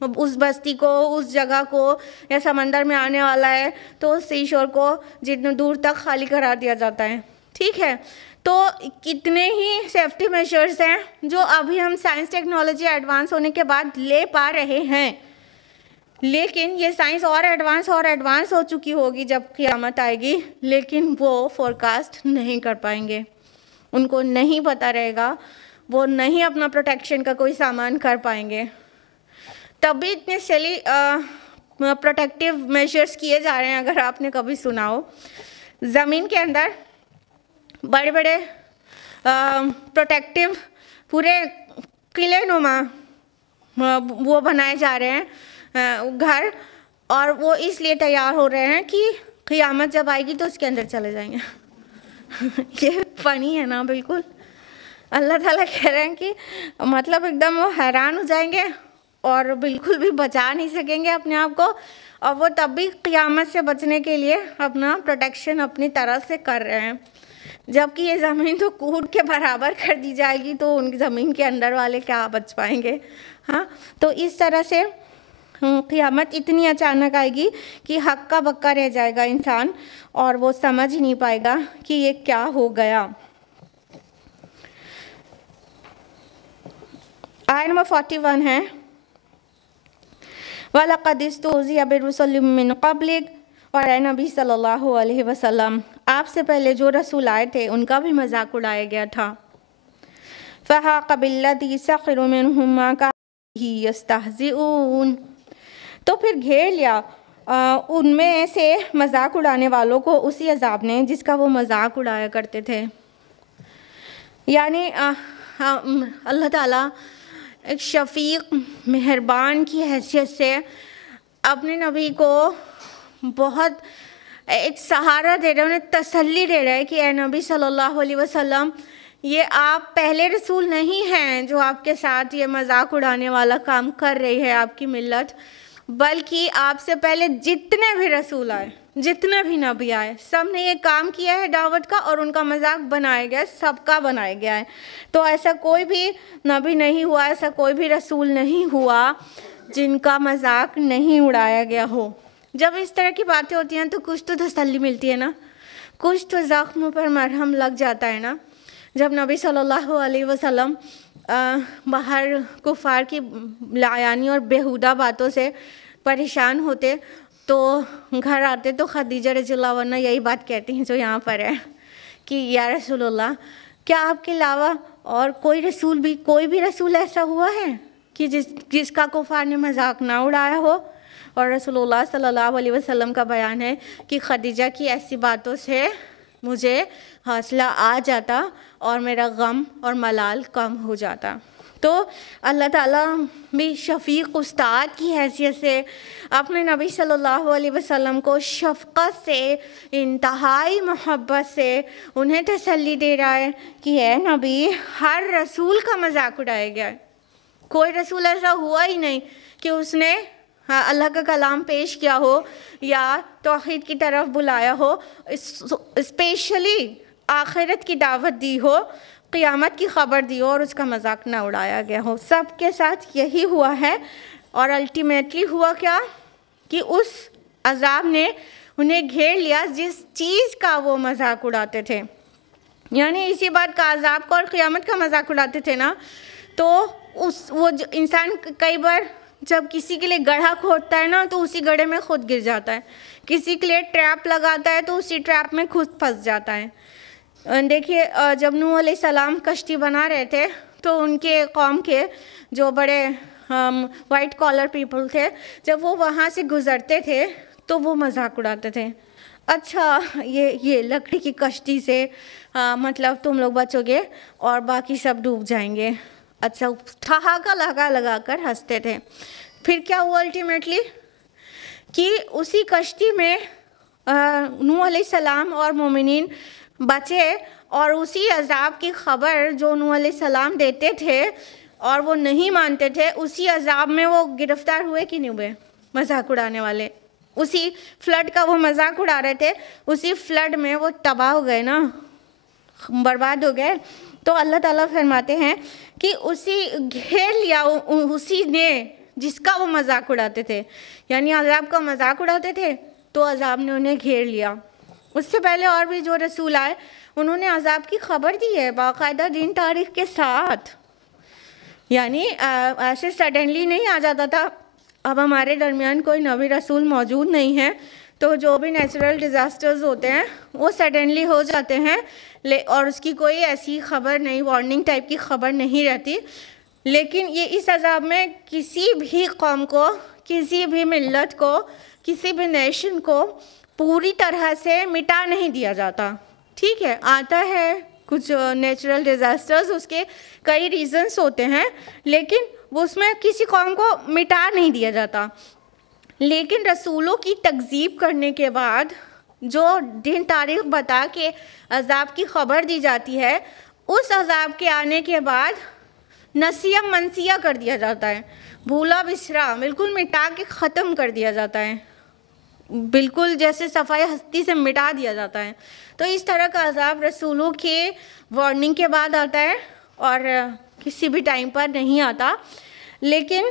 उस बस्ती को, उस जगह को, या समंदर में आने वाला है तो उस सी शोर को जितने दूर तक खाली करा दिया जाता है। ठीक है, तो कितने ही सेफ्टी मेजर्स हैं जो अभी हम साइंस टेक्नोलॉजी एडवांस होने के बाद ले पा रहे हैं, लेकिन ये साइंस और एडवांस हो चुकी होगी जब क़यामत आएगी, लेकिन वो फोरकास्ट नहीं कर पाएंगे, उनको नहीं पता रहेगा, वो नहीं अपना प्रोटेक्शन का कोई सामान कर पाएंगे। तभी इतने सिली प्रोटेक्टिव मेजर्स किए जा रहे हैं। अगर आपने कभी सुना हो, ज़मीन के अंदर बड़े बड़े प्रोटेक्टिव पूरे किले नुमा वो बनाए जा रहे हैं घर, और वो इसलिए तैयार हो रहे हैं कि क़यामत जब आएगी तो उसके अंदर चले जाएंगे। ये फ़नी है ना, बिल्कुल। अल्लाह ताला कह रहे हैं कि मतलब एकदम वो हैरान हो जाएंगे और बिल्कुल भी बचा नहीं सकेंगे अपने आप को, और वो तब भी क़यामत से बचने के लिए अपना प्रोटेक्शन अपनी तरह से कर रहे हैं। जबकि ये ज़मीन तो कूद के बराबर कर दी जाएगी, तो उनकी ज़मीन के अंदर वाले क्या बच पाएंगे। हाँ, तो इस तरह से क़यामत इतनी अचानक आएगी कि हक्का बक्का रह जाएगा इंसान और वो समझ ही नहीं पाएगा कि ये क्या हो गया। आयत नंबर 41 है, वलक़द इस्तुहज़िअ बिरुसुलिम मिन क़ब्लिक, और ए नबी सल्लल्लाहु अलैहि वसल्लम आपसे पहले जो रसूल आए थे उनका भी मजाक उड़ाया गया था। फ़हाक़ बिल्लज़ी सख़िरू मिनहुम मा कानू बिही यस्तहज़िऊन, तो फिर घेर लिया उनमें से मजाक उड़ाने वालों को उसी अजाब ने जिसका वो मजाक उड़ाया करते थे। यानी अल्लाह ताला एक शफ़ीक़ मेहरबान की हैसियत से अपने नबी को बहुत एक सहारा दे रहे हैं, उन्हें तसल्ली दे रहे हैं कि ए नबी सल्लल्लाहु अलैहि वसल्लम, ये आप पहले रसूल नहीं हैं जो आपके साथ ये मजाक उड़ाने वाला काम कर रही है आपकी मिल्लत, बल्कि आपसे पहले जितने भी रसूल आए, जितने भी नबी आए, सब ने ये काम किया है दावत का, और उनका मजाक बनाया गया है, सबका बनाया गया है। तो ऐसा कोई भी नबी नहीं हुआ, ऐसा कोई भी रसूल नहीं हुआ जिनका मजाक नहीं उड़ाया गया हो। जब इस तरह की बातें होती हैं तो कुछ तो तसल्ली मिलती है ना, कुछ तो ज़ख्म पर मरहम लग जाता है ना। जब नबी सल्लल्लाहु अलैहि वसल्लम बाहर कुफ़ार की लायानी और बेहुदा बातों से परेशान होते तो घर आते तो खदीजा रज़ियल्लाहु अन्हा यही बात कहती हैं जो यहाँ पर है कि या रसूलल्लाह, क्या आपके अलावा और कोई भी रसूल ऐसा हुआ है कि जिसका कुफ़ार ने मजाक ना उड़ाया हो। और रसूलुल्लाह सल्लल्लाहु अलैहि वसल्लम का बयान है कि खदीजा की ऐसी बातों से मुझे हौसला आ जाता और मेरा गम और मलाल कम हो जाता। तो अल्लाह ताला भी शफ़ीक़ उस्ताद की हैसियत से अपने नबी सल्लल्लाहु अलैहि वसल्लम को शफ़क़त से, इंतहाई मोहब्बत से उन्हें तसल्ली दे रहा है कि ए नबी, हर रसूल का मजाक उड़ाया गया है। कोई रसूल ऐसा हुआ ही नहीं कि उसने अल्लाह का कलाम पेश किया हो या तौहीद की तरफ बुलाया हो, स्पेशली आखिरत की दावत दी हो, क़यामत की ख़बर दी हो और उसका मजाक ना उड़ाया गया हो। सब के साथ यही हुआ है। और अल्टीमेटली हुआ क्या कि उस अजाब ने उन्हें घेर लिया जिस चीज़ का वो मजाक उड़ाते थे। यानी इसी बात का, अजाब का और क़यामत का मजाक उड़ाते थे ना, तो वो इंसान कई बार जब किसी के लिए गड्ढा खोदता है ना तो उसी गड्ढे में खुद गिर जाता है, किसी के लिए ट्रैप लगाता है तो उसी ट्रैप में खुद फंस जाता है। देखिए, जब नूह अलैहिस्सलाम कश्ती बना रहे थे तो उनके कौम के जो बड़े वाइट कॉलर पीपल थे, जब वो वहाँ से गुज़रते थे तो वो मजाक उड़ाते थे, अच्छा ये लकड़ी की कश्ती से मतलब तुम लोग बचोगे और बाकी सब डूब जाएंगे। अच्छा, ठहाका लगा कर हंसते थे। फिर क्या हुआ अल्टीमेटली कि उसी कश्ती में नूह अलैहिस्सलाम और मोमिनीन बचे और उसी अजाब की ख़बर जो नूह अलैहिस्सलाम देते थे और वो नहीं मानते थे, उसी अजाब में वो गिरफ़्तार हुए कि नहीं हुए मजाक उड़ाने वाले। उसी फ्लड का वो मजाक उड़ा रहे थे, उसी फ्लड में वो तबाह हो गए ना, बर्बाद हो गए। तो अल्लाह ताला फरमाते हैं कि उसी घेर लिया उसी ने जिसका वो मजाक उड़ाते थे, यानी अजाब का मजाक उड़ाते थे तो अजाब ने उन्हें घेर लिया। उससे पहले और भी जो रसूल आए उन्होंने अजाब की खबर दी है बाकायदा दिन तारीख के साथ, यानी ऐसे सडनली नहीं आ जाता था। अब हमारे दरमियान कोई नबी रसूल मौजूद नहीं है तो जो भी नेचुरल डिज़ास्टर्स होते हैं वो सडनली हो जाते हैं और उसकी कोई ऐसी खबर नहीं, वार्निंग टाइप की खबर नहीं रहती। लेकिन ये इस अजाब में किसी भी कौम को, किसी भी मिल्लत को, किसी भी नेशन को पूरी तरह से मिटा नहीं दिया जाता। ठीक है, आता है कुछ नेचुरल डिज़ास्टर्स, उसके कई रीज़न्स होते हैं, लेकिन वो उसमें किसी कौम को मिटा नहीं दिया जाता। लेकिन रसूलों की तकज़ीब करने के बाद जो दिन तारीख़ बता के अजाब की ख़बर दी जाती है, उस अजाब के आने के बाद नसिया मनसिया कर दिया जाता है, भूला बिसरा बिल्कुल मिटा के ख़त्म कर दिया जाता है। बिल्कुल जैसे सफ़ाई हस्ती से मिटा दिया जाता है। तो इस तरह का अज़ाब रसूलों के वार्निंग के बाद आता है और किसी भी टाइम पर नहीं आता। लेकिन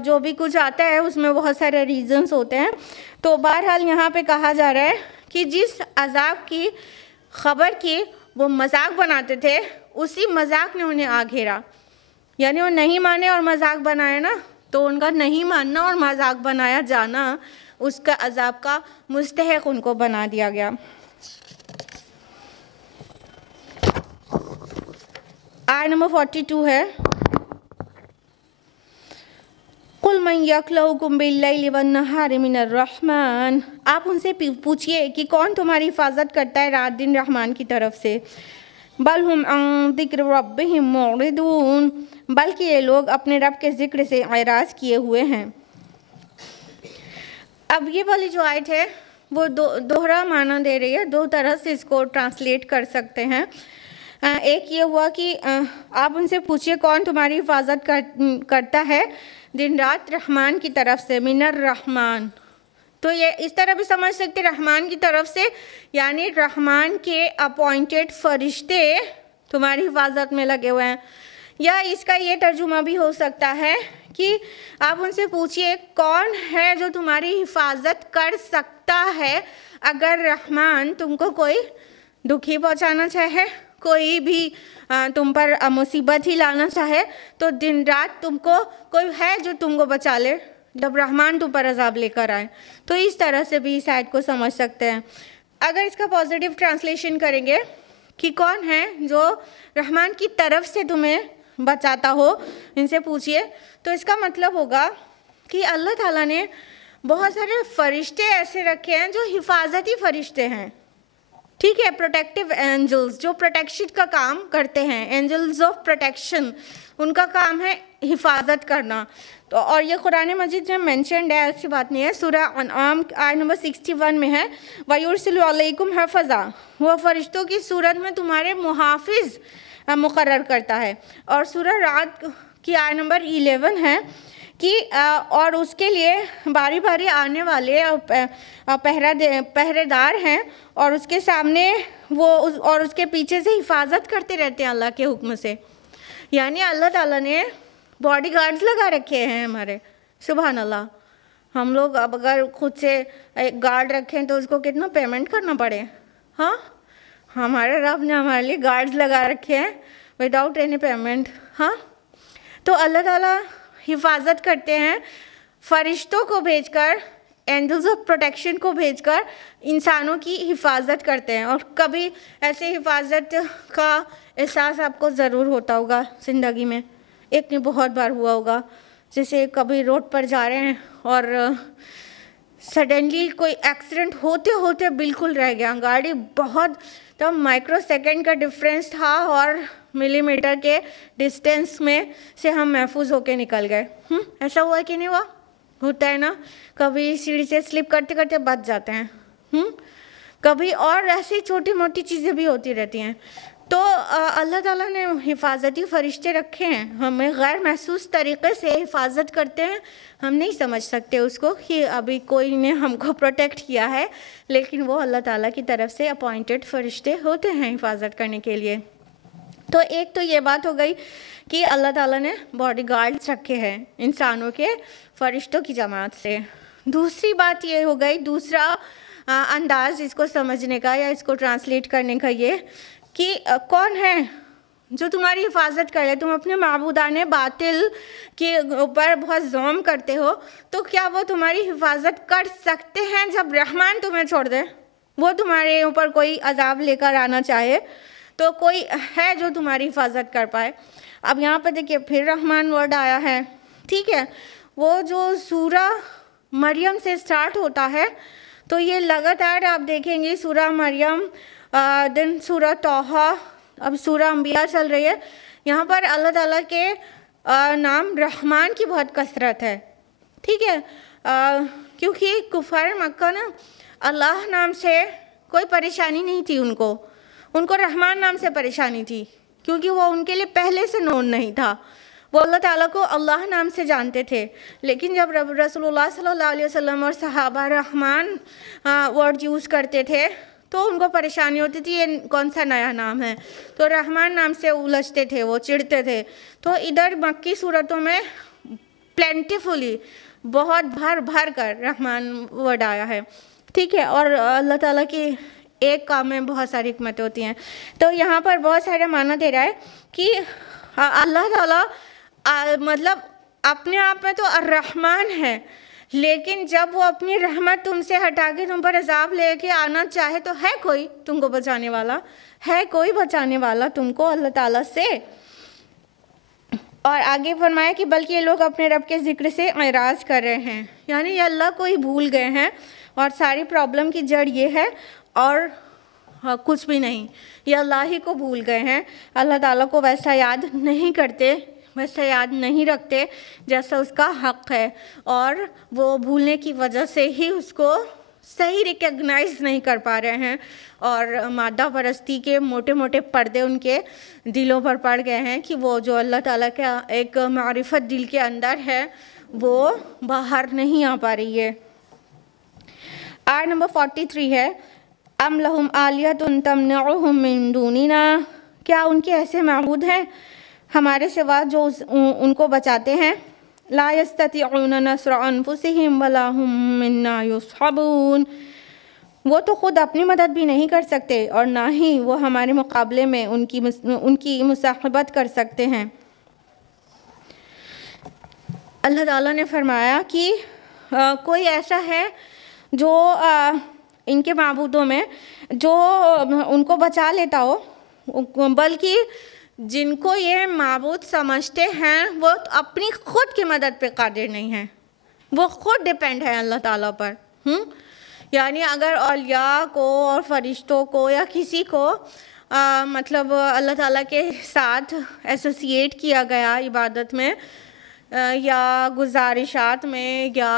जो भी कुछ आता है उसमें बहुत सारे रीज़न्स होते हैं। तो बहरहाल यहाँ पे कहा जा रहा है कि जिस अज़ाब की ख़बर की वो मजाक बनाते थे, उसी मजाक ने उन्हें आ घेरा। यानी वो नहीं माने और मजाक बनाया ना, तो उनका नहीं मानना और मजाक बनाया जाना उसका अज़ाब का मुस्तहिक उनको बना दिया गया। आयत नंबर 42 है, कुल मन यक्लउकुम बिल्लैलि वन्नहारि मिनर रहमान। आप उनसे पूछिए कि कौन तुम्हारी हिफाजत करता है रात दिन रहमान की तरफ से। बल हुम अन ज़िक्र रब्बिहिम मुअरिदून, बल्कि ये लोग अपने रब के ज़िक्र से एराज़ किए हुए हैं। अब ये वाली जो आयत है वो दोहरा माना दे रही है। दो तरह से इसको ट्रांसलेट कर सकते हैं। एक ये हुआ कि आप उनसे पूछिए कौन तुम्हारी हिफाजत करता है दिन रात रहमान की तरफ से, मिनर रहमान। तो ये इस तरह भी समझ सकते रहमान की तरफ से, यानी रहमान के अपॉइंटेड फरिश्ते तुम्हारी हिफाजत में लगे हुए हैं। या इसका ये तर्जुमा भी हो सकता है कि आप उनसे पूछिए कौन है जो तुम्हारी हिफाजत कर सकता है अगर रहमान तुमको कोई दुखी पहुंचाना चाहे, कोई भी तुम पर मुसीबत ही लाना चाहे, तो दिन रात तुमको कोई है जो तुमको बचा ले जब रहमान तुम पर अजाब लेकर आए। तो इस तरह से भी इस आयत को समझ सकते हैं। अगर इसका पॉजिटिव ट्रांसलेशन करेंगे कि कौन है जो रहमान की तरफ से तुम्हें बचाता हो, इनसे पूछिए, तो इसका मतलब होगा कि अल्लाह ताला ने बहुत सारे फरिश्ते ऐसे रखे हैं जो हिफाजती फरिश्ते हैं। ठीक है, प्रोटेक्टिव एंजल्स जो प्रोटेक्शन का काम करते हैं, एंजल्स ऑफ प्रोटेक्शन, उनका काम है हिफाजत करना। तो और ये कुरान मजीद में मेंशन्ड है, ऐसी बात नहीं है। सूरह अनआम आयत नंबर 61 में है, वयुरसिलु अलैकुम हफ़ज़ा, वह फरिश्तों की सूरत में तुम्हारे मुहाफिज मुकर्रर करता है। और सूरह रात की आयत नंबर 11 है कि और उसके लिए बारी बारी आने वाले पहरेदार हैं और उसके सामने वो और उसके पीछे से हिफाजत करते रहते हैं अल्लाह के हुक्म से। यानी अल्लाह ताला ने बॉडी गार्ड्स लगा रखे हैं हमारे। सुभान अल्लाह। हम लोग अब अगर खुद से एक गार्ड रखें तो उसको कितना पेमेंट करना पड़े। हाँ, हमारे रब ने हमारे लिए गार्ड्स लगा रखे हैं विदाउट एनी पेमेंट। हाँ, तो अल्लाह ताला हिफाजत करते हैं फरिश्तों को भेजकर, एंजल्स ऑफ प्रोटेक्शन को भेजकर इंसानों की हिफाजत करते हैं। और कभी ऐसे हिफाजत का एहसास आपको ज़रूर होता होगा ज़िंदगी में, एक नहीं बहुत बार हुआ होगा। जैसे कभी रोड पर जा रहे हैं और सडनली कोई एक्सीडेंट होते होते बिल्कुल रह गया, गाड़ी बहुत तब माइक्रो सेकेंड का डिफरेंस था और मिलीमीटर के डिस्टेंस में से हम महफूज होके निकल गए। ऐसा हुआ कि नहीं हुआ? होता है ना, कभी सीढ़ी से स्लिप करते करते बच जाते हैं। कभी और ऐसी छोटी मोटी चीज़ें भी होती रहती हैं। तो अल्लाह ताला ने हिफाजती फरिश्ते रखे हैं, हमें गैर महसूस तरीक़े से हिफाजत करते हैं। हम नहीं समझ सकते उसको कि अभी कोई ने हमको प्रोटेक्ट किया है, लेकिन वो अल्लाह ताला की तरफ से अपॉइंटेड फरिश्ते होते हैं हिफाजत करने के लिए। तो एक तो ये बात हो गई कि अल्लाह ताला ने बॉडी गार्ड्स रखे हैं इंसानों के फरिश्तों की जमात से। दूसरी बात ये हो गई, दूसरा अंदाज़ इसको समझने का या इसको ट्रांसलेट करने का ये कि कौन है जो तुम्हारी हिफाजत करे। तुम अपने माबूदाने बातिल के ऊपर बहुत ज़ोम करते हो, तो क्या वो तुम्हारी हिफाजत कर सकते हैं जब रहमान तुम्हें छोड़ दे, वो तुम्हारे ऊपर कोई अजाब लेकर आना चाहे, तो कोई है जो तुम्हारी हिफाजत कर पाए। अब यहाँ पर देखिए फिर रहमान वर्ड आया है। ठीक है, वो जो सूरा मरियम से स्टार्ट होता है, तो ये लगातार आप देखेंगे सूरा मरियम, दिन सूरा तौहा, अब सूरा अंबिया चल रही है। यहाँ पर अल्लाह ताला के नाम रहमान की बहुत कसरत है। ठीक है, क्योंकि कुफार मक्का ना अल्लाह नाम से कोई परेशानी नहीं थी उनको रहमान नाम से परेशानी थी, क्योंकि वो उनके लिए पहले से नोन नहीं था। वो अल्लाह ताला को अल्लाह नाम से जानते थे, लेकिन जब रसूलुल्लाह सल्लल्लाहु अलैहि वसल्लम और सहाबा रहमान वर्ड यूज़ करते थे तो उनको परेशानी होती थी, ये कौन सा नया नाम है, तो रहमान नाम से उलझते थे, वो चिढ़ते थे। तो इधर मक्की सूरतों में प्लेंटिफुली बहुत भर भर कर रहमान वर्ड आया है, ठीक है। और अल्लाह ताला की एक काम में बहुत सारी हिकमतें होती हैं। तो यहाँ पर बहुत सारे माना दे रहा है कि अल्लाह ताला मतलब अपने आप में तो अर्रहमान है, लेकिन जब वो अपनी रहमत तुमसे हटा के तुम पर अजाब लेके आना चाहे तो है कोई तुमको बचाने वाला, है कोई बचाने वाला तुमको अल्लाह ताला से। और आगे फरमाया कि बल्कि ये लोग अपने रब के ज़िक्र से एराज़ कर रहे हैं, यानी ये अल्लाह को ही भूल गए हैं और सारी प्रॉब्लम की जड़ ये है और कुछ भी नहीं, ये अल्लाह ही को भूल गए हैं। अल्लाह ताला को वैसा याद नहीं करते, वैसा याद नहीं रखते जैसा उसका हक़ है, और वो भूलने की वजह से ही उसको सही रिकग्नाइज नहीं कर पा रहे हैं और मादा परस्ती के मोटे मोटे पर्दे उनके दिलों पर पड़ गए हैं कि वो जो अल्लाह ताला का एक मारिफत दिल के अंदर है वो बाहर नहीं आ पा रही है। आयत नंबर 43 है, अम लहुम आलियतुन तमनउहुम मिन दूनिना, क्या उनके ऐसे माबूद हैं हमारे सिवा जो उनको बचाते हैं। ला यस्ततिऊन नस्र अनफुसिहिम वला हुम मिन्ना युस्हबून, वो तो ख़ुद अपनी मदद भी नहीं कर सकते और ना ही वो हमारे मुकाबले में उनकी मुसाहबत कर सकते हैं। अल्लाह ताला ने फरमाया कि कोई ऐसा है जो इनके माबूदों में जो उनको बचा लेता हो, बल्कि जिनको ये माबूद समझते हैं वो अपनी ख़ुद की मदद पे कादिर नहीं है, वो ख़ुद डिपेंड है अल्लाह ताला पर। यानी अगर औलिया को और फरिश्तों को या किसी को मतलब अल्लाह ताला के साथ एसोसिएट किया गया इबादत में या गुजारिशात में या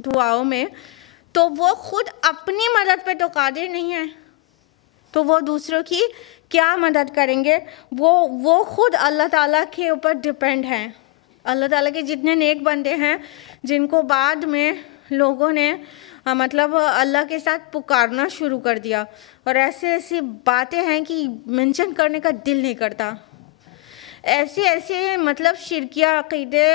दुआओं में, तो वो ख़ुद अपनी मदद पे तो कादिर नहीं है, तो वो दूसरों की क्या मदद करेंगे। वो ख़ुद अल्लाह ताला के ऊपर डिपेंड हैं। अल्लाह ताला के जितने नेक बंदे हैं जिनको बाद में लोगों ने मतलब अल्लाह के साथ पुकारना शुरू कर दिया, और ऐसे ऐसी बातें हैं कि मेंशन करने का दिल नहीं करता, ऐसे ऐसे मतलब शिरकिया अक़ीदे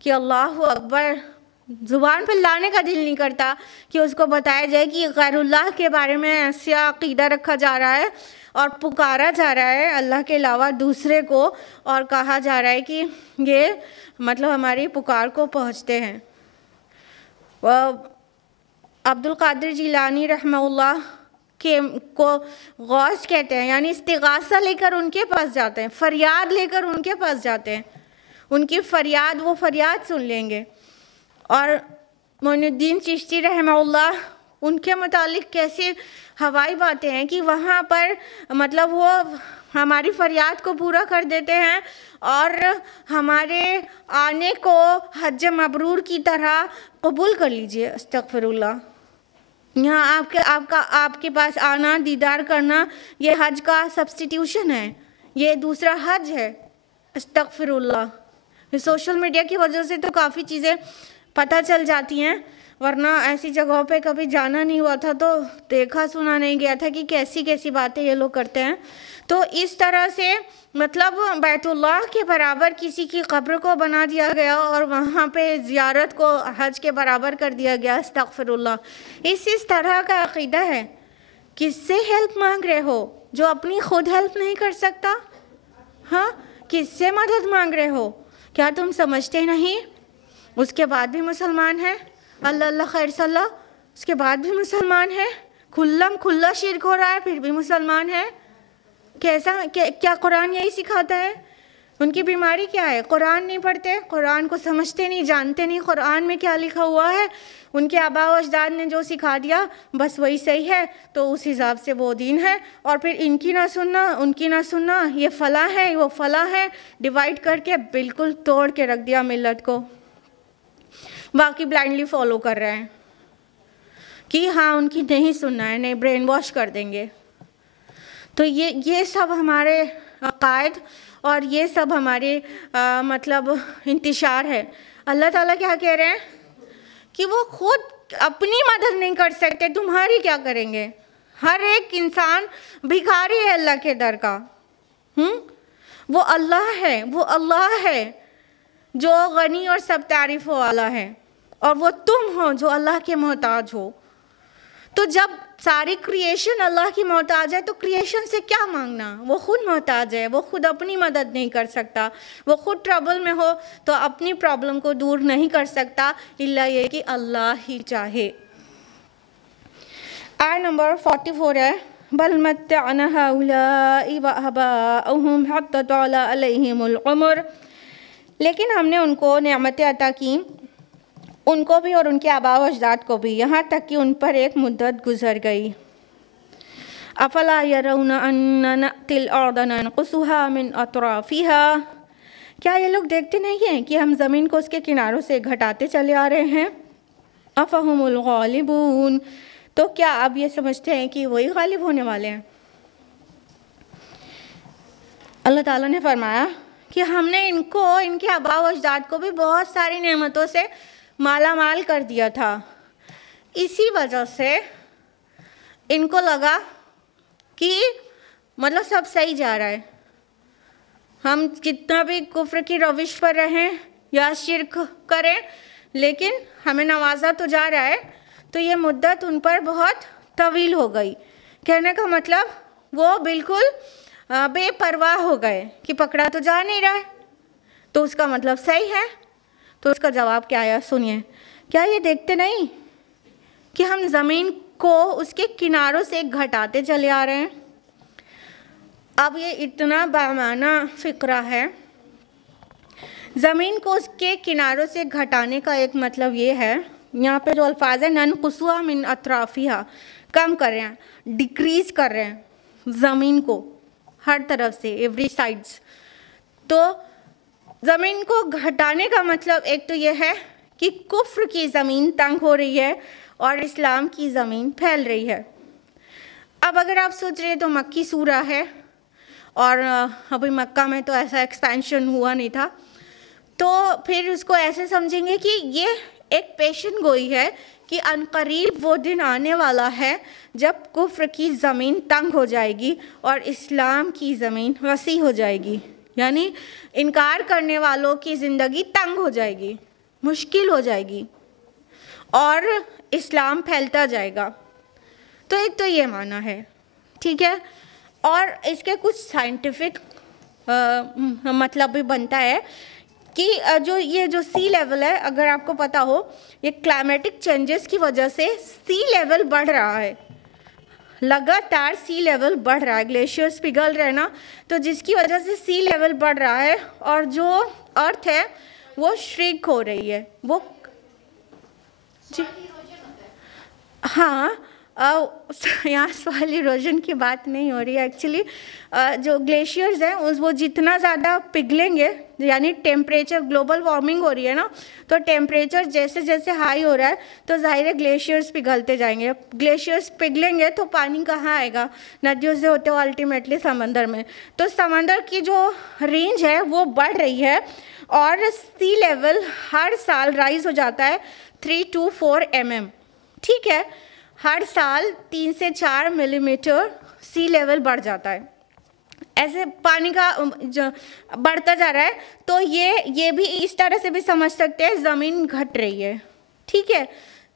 कि अल्लाह अकबर ज़ुबान पर लाने का दिल नहीं करता कि उसको बताया जाए कि गैरुल्लाह के बारे में ऐसा अक़ीदा रखा जा रहा है और पुकारा जा रहा है अल्लाह के अलावा दूसरे को, और कहा जा रहा है कि ये मतलब हमारी पुकार को पहुँचते हैं। अब्दुल कादिर जिलानी रहमहुल्लाह के को गौस कहते हैं, यानी इस्तिगासा लेकर उनके पास जाते हैं, फरियाद लेकर उनके पास जाते हैं, उनकी फरियाद वो फरियाद सुन लेंगे। और मोइनुद्दीन चिश्ती रहमहुल्लाह उनके मुतालिक कैसे हवाई बातें हैं कि वहाँ पर मतलब वो हमारी फरियाद को पूरा कर देते हैं और हमारे आने को हज मबरूर की तरह कबूल कर लीजिए। अस्तगफिरुल्लाह, यहाँ आपके पास आना दीदार करना ये हज का सब्स्टिट्यूशन है, ये दूसरा हज है। अस्तगफिरुल्लाह, सोशल मीडिया की वजह से तो काफ़ी चीज़ें पता चल जाती हैं, वरना ऐसी जगहों पे कभी जाना नहीं हुआ था तो देखा सुना नहीं गया था कि कैसी कैसी बातें ये लोग करते हैं। तो इस तरह से मतलब बैतुल्लाह के बराबर किसी की कब्र को बना दिया गया और वहाँ पे ज़ियारत को हज के बराबर कर दिया गया। अस्तगफिरुल्लाह, इस तरह का अक़ीदा है। किससे हेल्प मांग रहे हो जो अपनी खुद हेल्प नहीं कर सकता? हाँ, किससे मदद मांग रहे हो? क्या तुम समझते नहीं उसके बाद भी मुसलमान है? अल्लाह अल्लाह खैर सल्ला, उसके बाद भी मुसलमान है, खुल्ला शिर्क हो रहा है फिर भी मुसलमान है। कैसा क्या कुरान यही सिखाता है? उनकी बीमारी क्या है? कुरान नहीं पढ़ते, कुरान को समझते नहीं, जानते नहीं कुरान में क्या लिखा हुआ है। उनके आबा व अजदाद ने जो सिखा दिया बस वही सही है, तो उस हिसाब से वो दीन है। और फिर इनकी ना सुनना उनकी ना सुनना, ये फ़ला है वो फ़ला है, डिवाइड करके बिल्कुल तोड़ के रख दिया मिल्लत को। बाकी ब्लाइंडली फॉलो कर रहे हैं कि हाँ उनकी नहीं सुनना है, नहीं, ब्रेन वॉश कर देंगे। तो ये सब हमारे अकायद और ये सब हमारे मतलब इंतशार है। अल्लाह ताला क्या कह रहे हैं कि वो खुद अपनी मदद नहीं कर सकते, तुम्हारी क्या करेंगे। हर एक इंसान भिखारी है अल्लाह के दर का। वो अल्लाह है, वो अल्लाह है जो गनी और सब तारीफ़ वाला है, और वो तुम हो जो अल्लाह के मोहताज हो। तो जब सारी क्रिएशन अल्लाह की मोहताज है तो क्रिएशन से क्या मांगना। वो खुद मोहताज है, वो खुद अपनी मदद नहीं कर सकता। वो खुद ट्रबल में हो तो अपनी प्रॉब्लम को दूर नहीं कर सकता, इल्ला ये कि अल्लाह ही चाहे। आयत नंबर 44 है, बल मत्तअना हाउलाइ व आबाअहुम हत्ता तौला अलैहिमुल उम्र। लेकिन हमने उनको नेमतें अता की, उनको भी और उनके आबा व अजदाद को भी, यहाँ तक कि उन पर एक मुद्दत गुजर गई। अफला यरौना अन्ना नअतिल अर्द ननकुसुहा मिन अतराफिहा। क्या ये लोग देखते नहीं हैं कि हम ज़मीन को उसके किनारों से घटाते चले आ रहे हैं। अफहुमुल गालिबून। तो क्या अब ये समझते हैं कि वही गालिब होने वाले हैं। अल्लाह ताला ने फरमाया कि हमने इनको, इनके आबा व अजदाद को भी बहुत सारी नेमतों से माला माल कर दिया था। इसी वजह से इनको लगा कि मतलब सब सही जा रहा है, हम कितना भी कुफ्र की रविश पर रहें या शिर्क करें, लेकिन हमें नवाजा तो जा रहा है। तो ये मुद्दत उन पर बहुत तवील हो गई। कहने का मतलब वो बिल्कुल बेपरवाह हो गए कि पकड़ा तो जा नहीं रहा है, तो उसका मतलब सही है। तो उसका जवाब क्या आया सुनिए। क्या ये देखते नहीं कि हम ज़मीन को उसके किनारों से घटाते चले आ रहे हैं। अब ये इतना बामाना फ़िक्रा है। ज़मीन को उसके किनारों से घटाने का एक मतलब ये है, यहाँ पे जो अल्फाज है ननकुसुहा मिन अतराफिहा, कम कर रहे हैं, डिक्रीज़ कर रहे हैं ज़मीन को हर तरफ से, एवरी साइड्स। तो ज़मीन को घटाने का मतलब एक तो ये है कि कुफ्र की ज़मीन तंग हो रही है और इस्लाम की ज़मीन फैल रही है। अब अगर आप सोच रहे हैं तो मक्की सूरा है और अभी मक्का में तो ऐसा एक्सपेंशन हुआ नहीं था, तो फिर उसको ऐसे समझेंगे कि ये एक पेशन गोई है कि अनकरीब वो दिन आने वाला है जब कुफ्र की ज़मीन तंग हो जाएगी और इस्लाम की ज़मीन वसी हो जाएगी। यानी इनकार करने वालों की ज़िंदगी तंग हो जाएगी, मुश्किल हो जाएगी और इस्लाम फैलता जाएगा। तो एक तो ये माना है, ठीक है। और इसके कुछ साइंटिफिक मतलब भी बनता है कि जो सी लेवल है, अगर आपको पता हो, ये क्लाइमेटिक चेंजेस की वजह से सी लेवल बढ़ रहा है, लगातार सी लेवल बढ़ रहा है, ग्लेशियर्स पिघल रहे हैं ना, तो जिसकी वजह से सी लेवल बढ़ रहा है और जो अर्थ है वो श्रिंक हो रही है। वो जी हाँ, यहाँ सॉइल इरोजन की बात नहीं हो रही है एक्चुअली। जो ग्लेशियर्स हैं वो जितना ज़्यादा पिघलेंगे, यानी टेम्परेचर, ग्लोबल वार्मिंग हो रही है ना, तो टेम्परेचर जैसे जैसे हाई हो रहा है तो ज़ाहिर है ग्लेशियर्स पिघलते जाएंगे। ग्लेशियर्स पिघलेंगे तो पानी कहाँ आएगा, नदियों से होते हुए अल्टीमेटली समंदर में। तो समंदर की जो रेंज है वो बढ़ रही है और सी लेवल हर साल राइज हो जाता है 3 to 4 mm, ठीक है। हर साल 3 से 4 मिलीमीटर सी लेवल बढ़ जाता है। ऐसे पानी का जो बढ़ता जा रहा है, तो ये भी इस तरह से भी समझ सकते हैं ज़मीन घट रही है, ठीक है।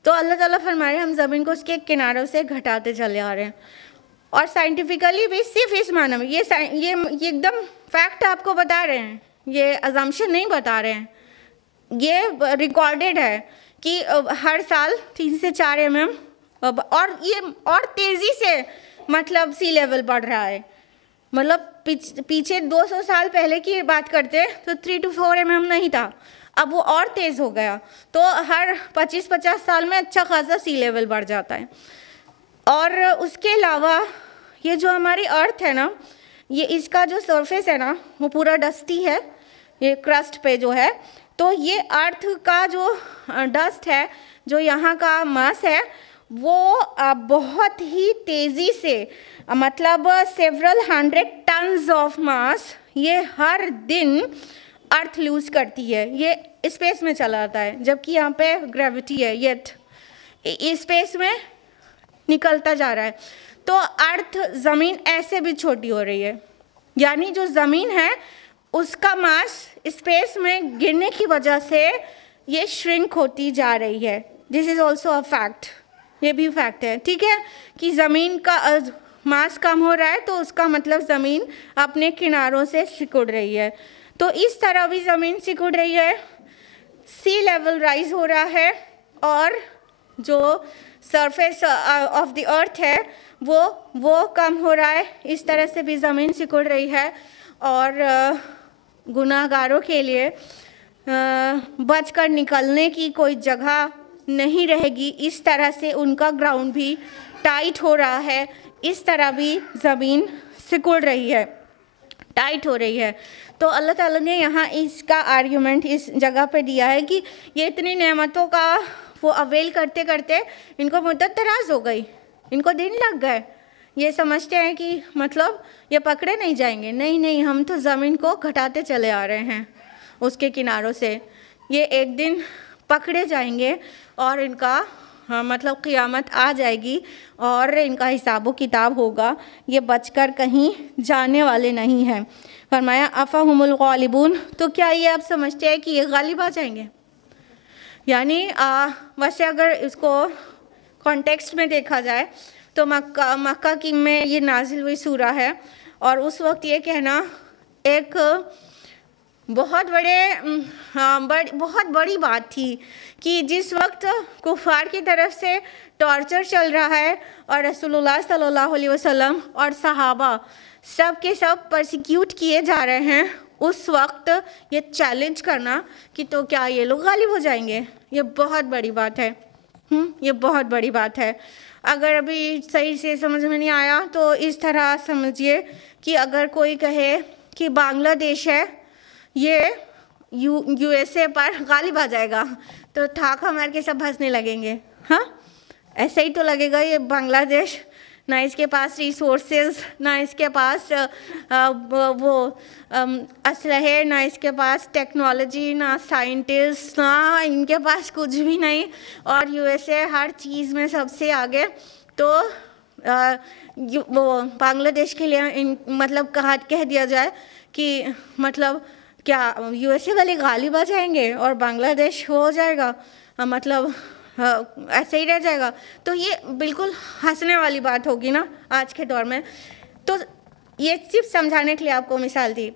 तो अल्लाह ताला फरमाए हम ज़मीन को उसके किनारों से घटाते चले आ रहे हैं। और साइंटिफिकली भी सिर्फ इस माना में ये एकदम फैक्ट आपको बता रहे हैं, ये अजम्पशन नहीं बता रहे हैं, ये रिकॉर्डेड है कि हर साल 3 से 4 mm और ये और तेज़ी से मतलब सी लेवल बढ़ रहा है। मतलब पीछे 200 साल पहले की बात करते तो 3 to 4 mm नहीं था, अब वो और तेज़ हो गया। तो हर 25-50 साल में अच्छा खासा सी लेवल बढ़ जाता है। और उसके अलावा ये जो हमारी अर्थ है ना, ये इसका जो सरफेस है ना वो पूरा डस्टी है, ये क्रस्ट पे जो है। तो ये अर्थ का जो डस्ट है, जो यहाँ का मास है, वो बहुत ही तेज़ी से मतलब सेवरल 100 टन्स ऑफ मास ये हर दिन अर्थ लूज़ करती है, ये स्पेस में चला जाता है, जबकि यहाँ पे ग्रेविटी है, ये स्पेस में निकलता जा रहा है। तो अर्थ ज़मीन ऐसे भी छोटी हो रही है, यानी जो ज़मीन है उसका मास स्पेस में गिरने की वजह से ये श्रिंक होती जा रही है। This is also a fact, ये भी फैक्ट है, ठीक है, कि ज़मीन का मास कम हो रहा है तो उसका मतलब ज़मीन अपने किनारों से सिकुड़ रही है। तो इस तरह भी ज़मीन सिकुड़ रही है, सी लेवल राइज हो रहा है और जो सरफेस ऑफ द अर्थ है वो कम हो रहा है, इस तरह से भी ज़मीन सिकुड़ रही है। और गुनाहगारों के लिए बचकर निकलने की कोई जगह नहीं रहेगी, इस तरह से उनका ग्राउंड भी टाइट हो रहा है, इस तरह भी ज़मीन सिकुड़ रही है, टाइट हो रही है। तो अल्लाह ताला ने यहाँ इसका आर्ग्यूमेंट इस जगह पे दिया है कि ये इतनी नेमतों का वो अवेल करते करते इनको मुद्दत दराज हो गई, इनको दिन लग गए, ये समझते हैं कि मतलब ये पकड़े नहीं जाएंगे। नहीं, हम तो ज़मीन को घटाते चले आ रहे हैं उसके किनारों से, ये एक दिन पकड़े जाएंगे और इनका मतलब क़ियामत आ जाएगी और इनका हिसाब किताब होगा, ये बचकर कहीं जाने वाले नहीं हैं। फरमाया अफ़हुमुल ग़ालिबून, तो क्या ये आप समझते हैं कि ये गालिब आ जाएंगे? यानी वैसे अगर इसको कॉन्टेक्स्ट में देखा जाए तो मक्का की में ये नाजिल हुई सूरा है और उस वक्त ये कहना एक बहुत बड़ी बात थी कि जिस वक्त कुफार की तरफ से टॉर्चर चल रहा है और रसूलुल्लाह सल्लल्लाहु अलैहि वसल्लम और सहाबा सब के सब परसिक्यूट किए जा रहे हैं, उस वक्त ये चैलेंज करना कि तो क्या ये लोग गालिब हो जाएंगे, ये बहुत बड़ी बात है। ये बहुत बड़ी बात है। अगर अभी सही से समझ में नहीं आया तो इस तरह समझिए कि अगर कोई कहे कि बांग्लादेश है ये यूएसए पर गालिब आ जाएगा तो ठाका मार के सब हंसने लगेंगे। हाँ, ऐसे ही तो लगेगा, ये बांग्लादेश ना इसके पास रिसोर्सेज, ना इसके पास असलहे, ना इसके पास टेक्नोलॉजी, ना साइंटिस्ट, ना इनके पास कुछ भी नहीं, और यूएसए हर चीज़ में सबसे आगे। तो वो बांग्लादेश के लिए मतलब कह दिया जाए कि मतलब क्या यूएसए वाले गालिब आ जाएंगे और बांग्लादेश हो जाएगा, मतलब ऐसे ही रह जाएगा, तो ये बिल्कुल हंसने वाली बात होगी ना आज के दौर में। तो ये सिर्फ समझाने के लिए आपको मिसाल दी,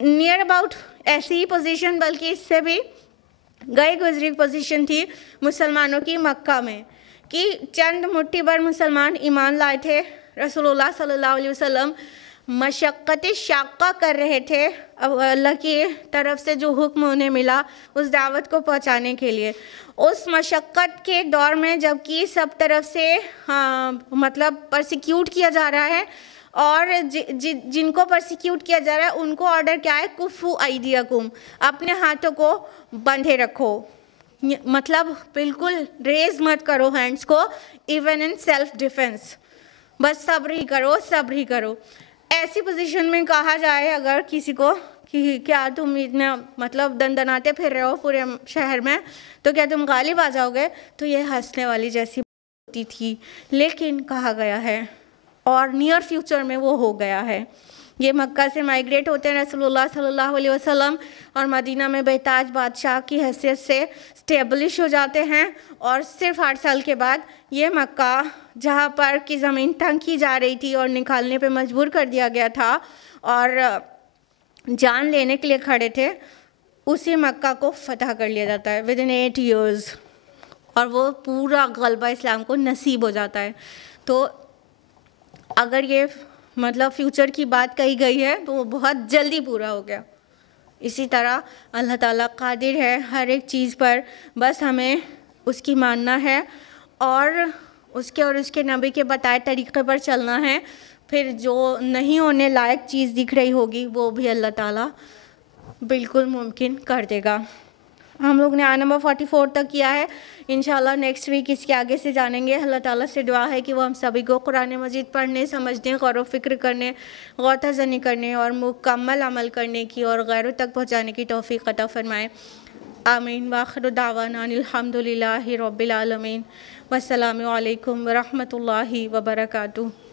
नियर अबाउट ऐसी ही पोजीशन, बल्कि इससे भी गई गुजरी पोजीशन थी मुसलमानों की मक्का में कि चंद मुट्ठी भर मुसलमान ईमान लाए थे, रसूलुल्लाह सल्लल्लाहु अलैहि वसल्लम मशक्क़त शाक़ा कर रहे थे अल्लाह की तरफ से जो हुक्म उन्हें मिला उस दावत को पहुंचाने के लिए। उस मशक्क़त के दौर में जबकि सब तरफ से मतलब परसिक्यूट किया जा रहा है और जिनको परसिक्यूट किया जा रहा है उनको ऑर्डर क्या है, कुफ़ू अयदियकुम, अपने हाथों को बंधे रखो, मतलब बिल्कुल रेज मत करो हैंड्स को, इवन इन सेल्फ डिफेंस, बस सब्र ही करो। ऐसी पोजीशन में कहा जाए अगर किसी को कि क्या तुम इतना मतलब दनदनाते फिर रहे हो पूरे शहर में, तो क्या तुम गालिब आ जाओगे, तो ये हंसने वाली जैसी होती थी। लेकिन कहा गया है और नियर फ्यूचर में वो हो गया है। ये मक्का से माइग्रेट होते हैं रसूलुल्लाह सल्लल्लाहु अलैहि वसल्लम और मदीना में बेताज बादशाह की हैसियत से स्टेब्लिश हो जाते हैं और सिर्फ 8 साल के बाद ये मक्का जहाँ पर की ज़मीन तंग की जा रही थी और निकालने पे मजबूर कर दिया गया था और जान लेने के लिए खड़े थे, उसी मक्का को फतह कर लिया जाता है विद इन 8 years और वो पूरा गलबा इस्लाम को नसीब हो जाता है। तो अगर ये मतलब फ्यूचर की बात कही गई है तो वो बहुत जल्दी पूरा हो गया। इसी तरह अल्लाह ताला कादिर है हर एक चीज़ पर, बस हमें उसकी मानना है और उसके नबी के बताए तरीक़े पर चलना है। फिर जो नहीं होने लायक चीज़ दिख रही होगी वो भी अल्लाह ताला बिल्कुल मुमकिन कर देगा। हम लोग ने आया नंबर 44 तक किया है। इंशाल्लाह नेक्स्ट वीक इसके आगे से जानेंगे। अल्लाह ताला से दुआ है कि वो हम सभी को कुरान मजीद पढ़ने, समझने, गौर व फिक्र करने, गौर-तज़नी करने और मुकम्मल अमल करने की और गैरों तक पहुँचाने की तौफ़ीक़ अता फ़रमाए। आमीन। व आखिरु दावाना अनिल हम्दुलिल्लाहि रब्बिल आलमीन। वस्सलामु अलैकुम व रहमतुल्लाहि व बरकातुहू।